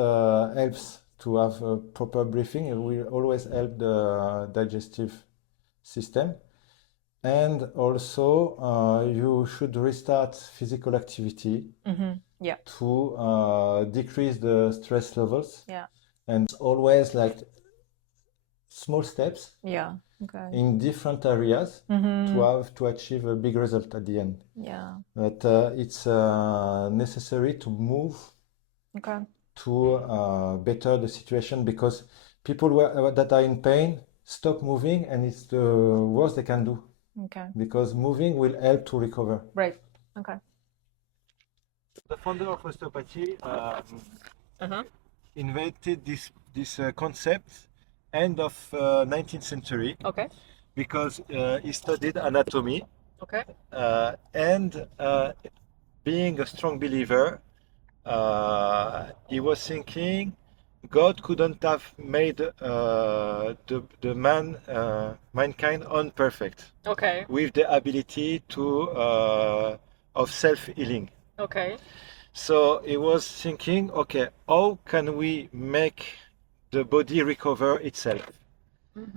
helps to have a proper breathing. It will always help the digestive system. And also, you should restart physical activity Yeah. to decrease the stress levels. Yeah. And it's always like small steps Yeah. Okay. in different areas to achieve a big result at the end. Yeah. But it's necessary to move Okay. to better the situation, because people that are in pain stop moving, and it's the worst they can do, Okay. because moving will help to recover. Right. Okay. The founder of osteopathy invented this concept end of 19th century, Okay. because he studied anatomy, Okay. and being a strong believer, he was thinking God couldn't have made the mankind unperfect, Okay. with the ability to of self-healing. Okay. So he was thinking, okay, how can we make the body recover itself?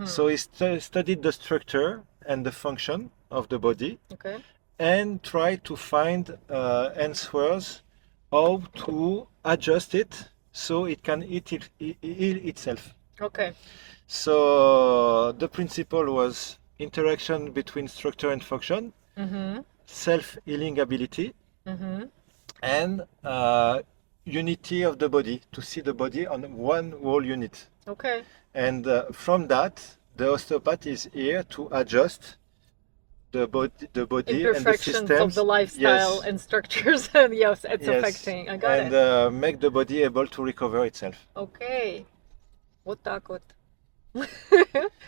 So he studied the structure and the function of the body Okay. and try to find answers how to adjust it so it can heal itself. Okay. So the principle was interaction between structure and function, Mm-hmm. self-healing ability, Mm-hmm. and unity of the body, to see the body on one whole unit. Okay. And from that, the osteopath is here to adjust the body and the Imperfections systems. of the lifestyle Yes. and structures, and yes, it's Yes. affecting. I got And it. make the body able to recover itself. Okay. Вот так вот.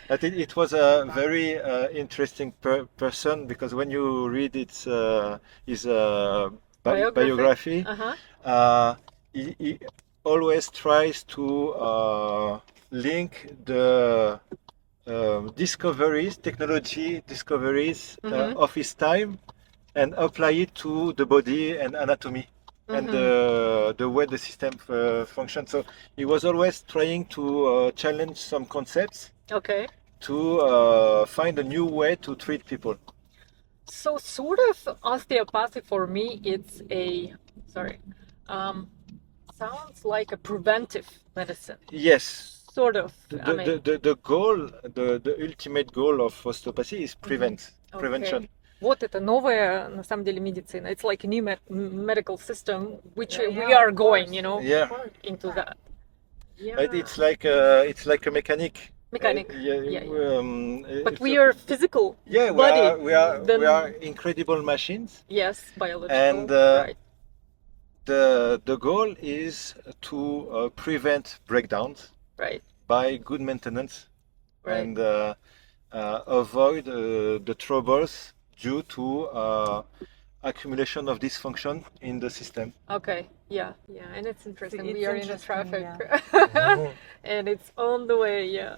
I think it was a very interesting person, because when you read his biography, Uh-huh. he always tries to link the technology discoveries Mhm. of his time, and apply it to the body and anatomy and the way the system functions. So he was always trying to challenge some concepts Okay. to find a new way to treat people. So sort of osteopathy for me, it's sounds like a preventive medicine. Yes. Sort of. The goal, the ultimate goal of osteopathy is prevention. Вот это новая, на самом деле, медицина. It's like a new medical system, which we Yeah, are of going, course. you know, Yeah. into that. Yeah. It's like a mechanic. Mechanic. But It's we are physical body. we are incredible machines, Yes, biological. and right. the goal is to prevent breakdowns Right. by good maintenance, Right. and avoid the troubles due to accumulation of dysfunction in the system. Okay. Yeah. And it's interesting. It's we are in the interesting, traffic, yeah. and it's on the way. Yeah.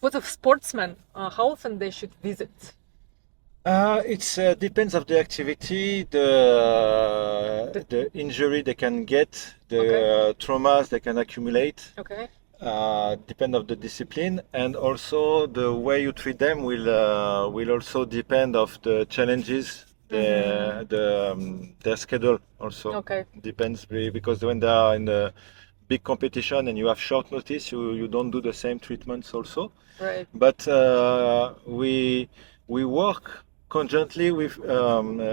What of sportsmen? How often they should visit? It depends of the activity, the injury they can get, the traumas they can accumulate. Okay. Depend of the discipline, and also the way you treat them will also depend of the challenges, their schedule also. Okay. Depends, because when they are in the big competition and you have short notice, you don't do the same treatments also. Right. But we work conjointly with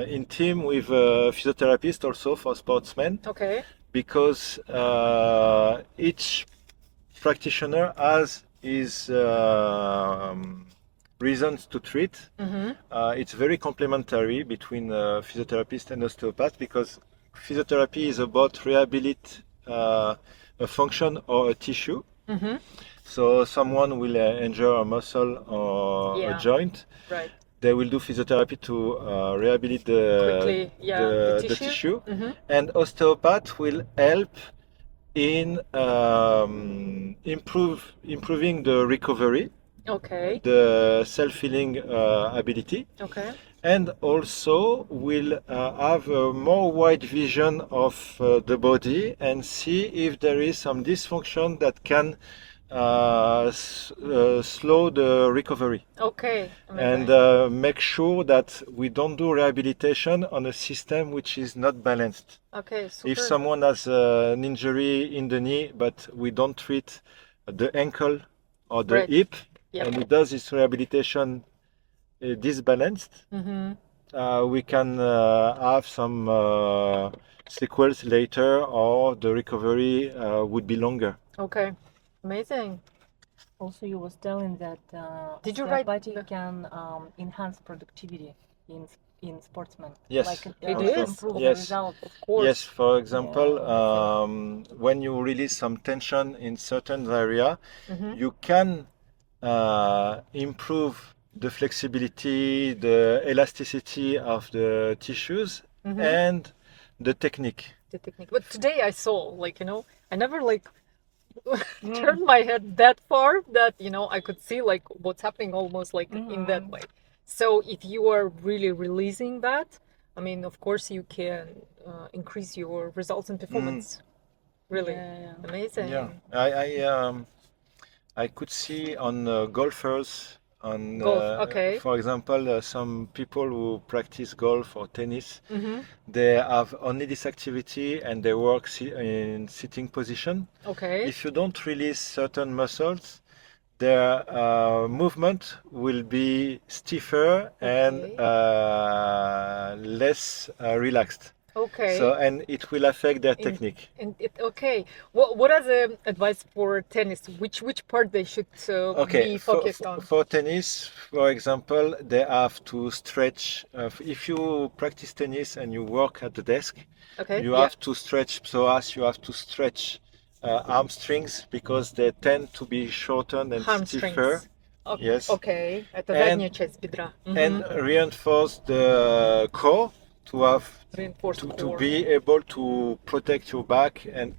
in team with physiotherapists also for sportsmen, Okay. because each practitioner has his reasons to treat. It's very complementary between physiotherapist and osteopath, because physiotherapy is about rehabilitate a function or a tissue. So someone will injure a muscle or a joint. Right. They will do physiotherapy to rehabilitate the tissue. And osteopath will help in improving the recovery, Okay. the self-healing ability, Okay. and also will have a more wide vision of the body and see if there is some dysfunction that can slow the recovery. Okay. And make sure that we don't do rehabilitation on a system which is not balanced. Okay. Super. If someone has an injury in the knee, but we don't treat the ankle or the hip, and he does his rehabilitation disbalanced, we can have some sequels later, or the recovery would be longer. Okay. Amazing. Also, you was telling that Did you write osteopathy can enhance productivity in sportsmen. Yes, Like It is. improve the Yes. result. Of course. Yes, for example, Yeah, when you release some tension in certain area, Mhm. you can improve the flexibility, the elasticity of the tissues, and the technique. The technique. But today I saw, like, I never turned my head that far that, I could see like what's happening almost like in that way. So if you are really releasing that, I mean, of course you can increase your results and performance. Really Yeah. amazing. Yeah, I could see on golfers on Golf, okay. for example, some people who practice golf or tennis, Mm-hmm. they have only this activity and they work in sitting position. Okay. If you don't release certain muscles, their movement will be stiffer and less relaxed. Okay. So, and it will affect their technique. Okay. What are the advice for tennis? Which part they should be focused on? For tennis, for example, they have to stretch. If you practice tennis and you work at the desk, you have to stretch psoas, you have to stretch hamstrings because they tend to be shortened and stiffer. Yes. Okay. Это задняя часть бедра. And reinforce the core to have to be able to protect your back and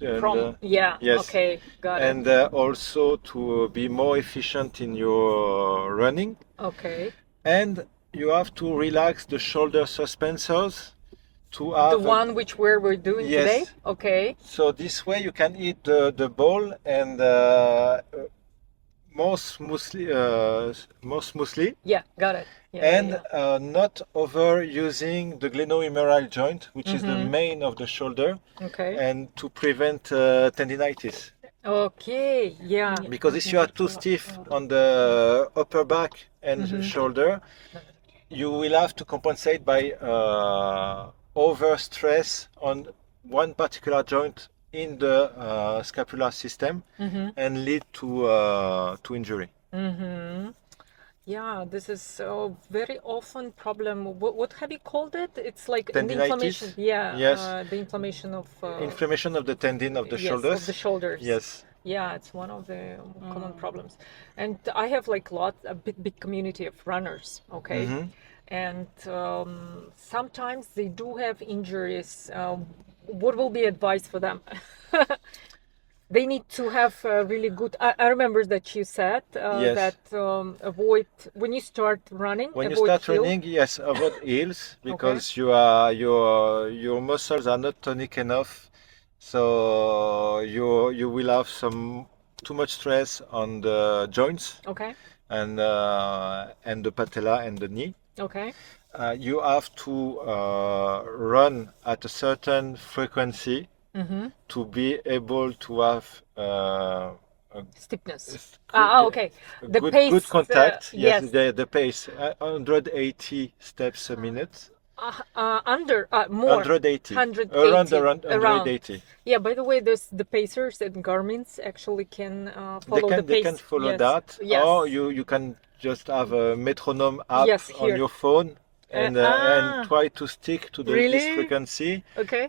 yes. Okay, got it. And also to be more efficient in your running. Okay. And you have to relax the shoulder suspensors to have the one which we're doing today. Okay. So this way you can hit the ball and more smoothly. Yeah, got it. And not overusing the glenohumeral joint, which is the main of the shoulder, and to prevent tendinitis. Okay, yeah. Because if you are too stiff on the upper back and shoulder, you will have to compensate by over stress on one particular joint in the scapular system and lead to injury. Yeah, this is a very often problem. What have you called it? It's like tendinitis. The inflammation. Yeah. Yes. The inflammation of inflammation of the tendon of the shoulders. Of the shoulders. Yes. Yeah, it's one of the common problems. And I have like a big community of runners. Okay. And sometimes they do have injuries. What will be advice for them? They need to have really good. I remember that you said that avoid when you start running. When you start running, yes, avoid heels because your muscles are not tonic enough, so you will have too much stress on the joints. Okay. And the patella and the knee. Okay. You have to run at a certain frequency. To be able to have stiffness. Okay. The pace. Good contact. Yes. The pace. 180 steps a minute. More. 180. Around 180. Yeah. By the way, there's the pacers and Garmin's actually can follow the pace. They can follow that. Yes. Or you can just have a metronome app on your phone. And try to stick to this frequency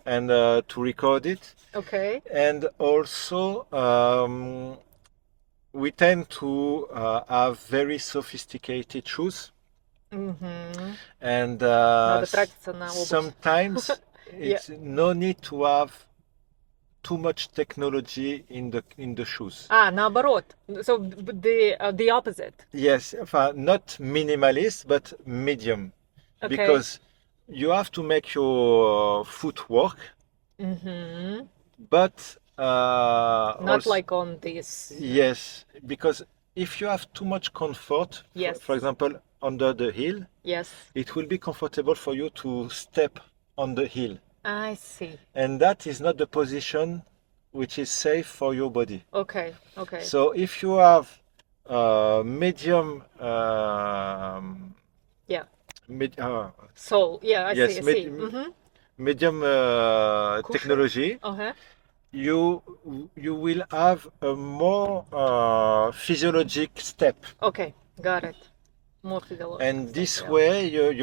and to record it. Okay. And also, we tend to have very sophisticated shoes. And sometimes it's no need to have too much technology in the shoes. Наоборот. So the opposite. Yes, not minimalist, but medium. Okay. Because you have to make your foot work, but not also, like on this. Yes, because if you have too much comfort, for example, under the heel, it will be comfortable for you to step on the heel. I see. And that is not the position which is safe for your body. Okay. So if you have medium. So I see. Medium technology. You will have a more physiologic step. Okay, got it. More physiologic. And this way, your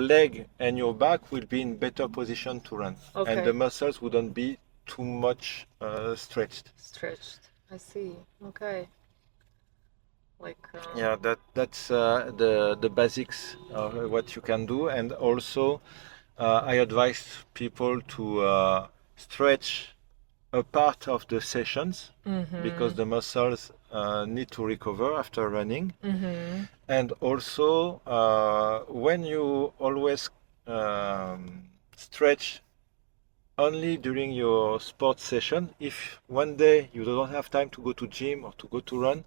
leg and your back will be in better position to run, and the muscles wouldn't be too much stretched. I see. Okay. That's the basics of what you can do. And also I advise people to stretch a part of the sessions because the muscles need to recover after running. And also when you always stretch only during your sports session. If one day you don't have time to go to gym or to go to run,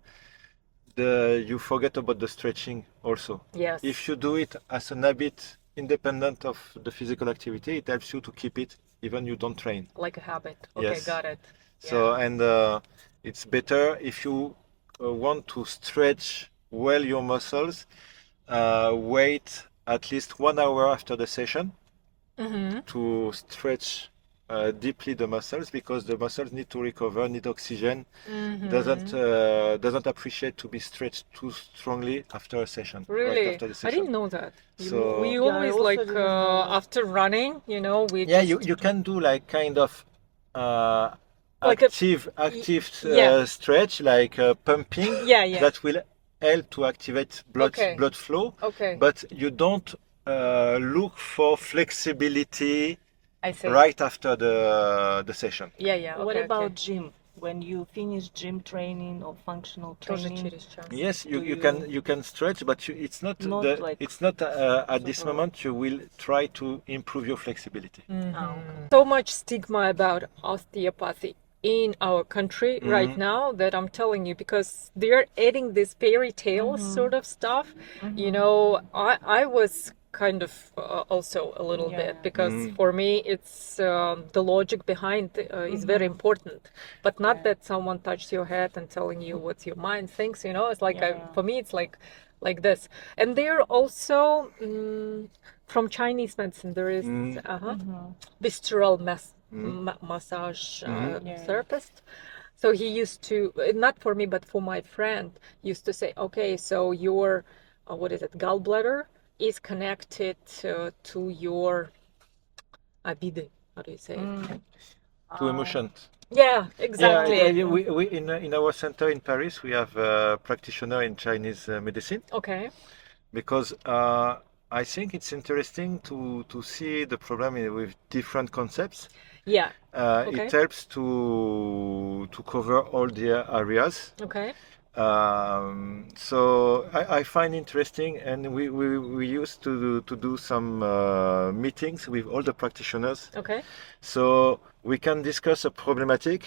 you forget about the stretching also. Yes. If you do it as an habit independent of the physical activity, it helps you to keep it even you don't train. Like a habit. Okay, Yes. got it. So, and it's better if you want to stretch well your muscles, wait at least 1 hour after the session to stretch deeply the muscles, because the muscles need to recover, need oxygen, doesn't appreciate to be stretched too strongly after a session. Really? Right after the I session. didn't know that. So We Yeah, always also like didn't know that. after running, we yeah, just you can do like kind of Like a- active yeah. stretch, like pumping, Yeah. that will help to activate Okay. blood flow, Okay. but you don't look for flexibility I see. right after the session. Yeah. What Okay, about okay. gym? When you finish gym training or functional Тоже training, через час. Yes, Do you can stretch, but it's not like at this super- moment you will try to improve your flexibility. okay. So much stigma about osteopathy in our country right now that I'm telling you, because they're adding this fairy tale sort of stuff. I was kind of also a little bit, because for me it's the logic behind is very important, but not that someone touches your head and telling you what your mind thinks. It's like for me it's like this. And they're also from Chinese medicine there is visceral massage therapist. So he used to, not for me but for my friend, used to say, okay, so your what is it, gallbladder is connected to your abide. How do you say it? To emotions. Yeah, exactly. Yeah, we in our center in Paris we have a practitioner in Chinese medicine, Okay. because I think it's interesting to see the problem with different concepts. Yeah. Okay. It helps to cover all the areas. Okay. So I find interesting, and we used to do some meetings with all the practitioners, Okay. so we can discuss a problematic,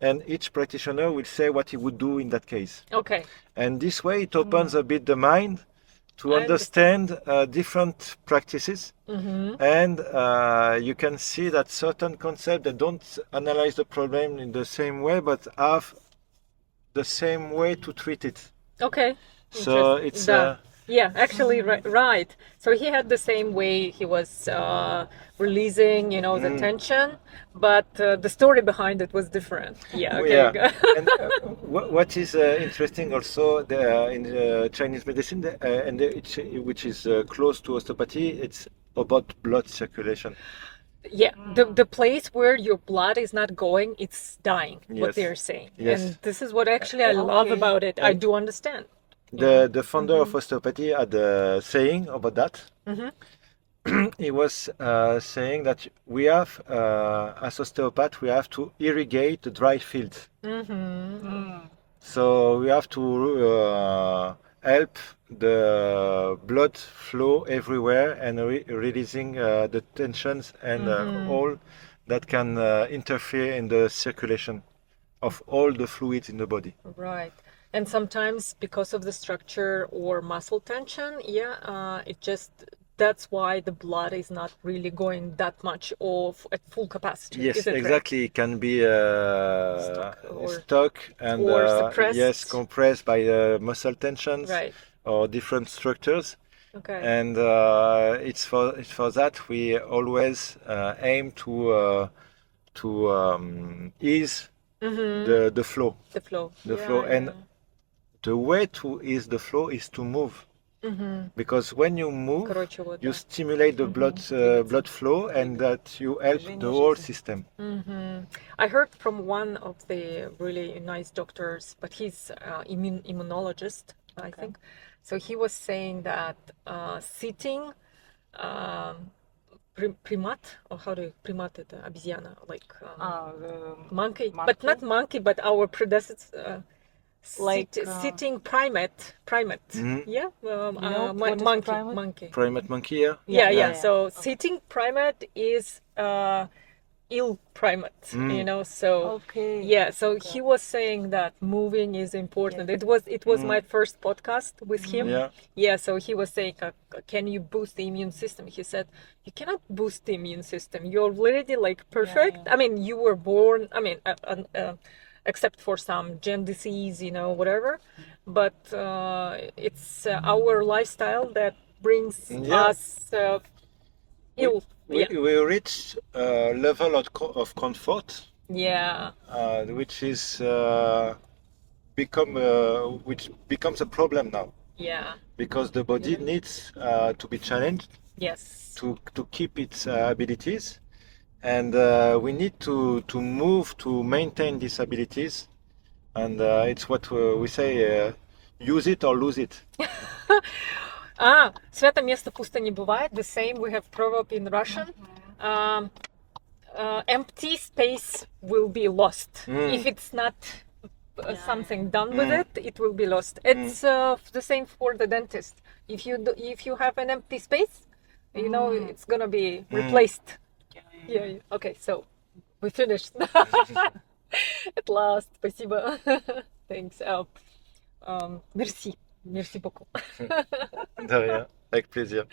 and each practitioner will say what he would do in that case. Okay. And this way it opens a bit the mind to I understand different practices, and you can see that certain concepts, they don't analyze the problem in the same way, but have the same way to treat it. Okay. So Interesting. it's Yeah, actually, right. So he had the same way he was releasing, the tension, but the story behind it was different. Yeah. Okay. yeah. And what is interesting also in Chinese medicine, which is close to osteopathy, it's about blood circulation. Yeah, the place where your blood is not going, it's dying, what Yes. they're saying. Yes. And this is what actually I love Okay. about it. I do understand. The founder of osteopathy had a saying about that. He was saying that we have, as osteopath, we have to irrigate the dry field. So we have to help the blood flow everywhere, and releasing the tensions and all that can interfere in the circulation of all the fluids in the body. Right. And sometimes because of the structure or muscle tension, that's why the blood is not really going that much off at full capacity. Yes, Is it right? exactly. It can be stuck and or suppressed. yes, compressed by muscle tensions, Right. or different structures. Okay. And it's for that we always aim to ease the flow. The flow. The flow. And the way to ease the flow is to move. Because when you move, Короче, вот you так. stimulate the blood flow, and that you help the whole system. I heard from one of the really nice doctors, but he's immunologist, I think. So he was saying that sitting primate, or how do you, primate это обезьяна, like monkey, but not monkey, but our predecessor. Like, Sitting primate, yeah, what is monkey, primate? monkey. Primate monkey, yeah? Yeah. Yeah. So sitting primate is ill primate, you know. So Okay. yeah, so he was saying that moving is important. It was my first podcast with him. Yeah, so he was saying, can you boost the immune system? He said, you cannot boost the immune system. You're already like perfect. I mean, you were born, I mean, except for some gen disease, you know, whatever. But it's our lifestyle that brings us ill. We reach a level of comfort, Yeah. which is which becomes a problem now, Yeah. because the body needs to be challenged Yes. to keep its abilities, and we need to move to maintain these abilities, and it's what we say, use it or lose it. Свято место пусто не бывает. The same, we have proverb in Russian. Empty space will be lost. If it's not something done with it, it will be lost. It's the same for the dentist. If you have an empty space, you know, it's gonna be replaced. Yeah. Okay, so we finished. At last. Спасибо. Thanks. Merci. Merci beaucoup. De rien, avec plaisir.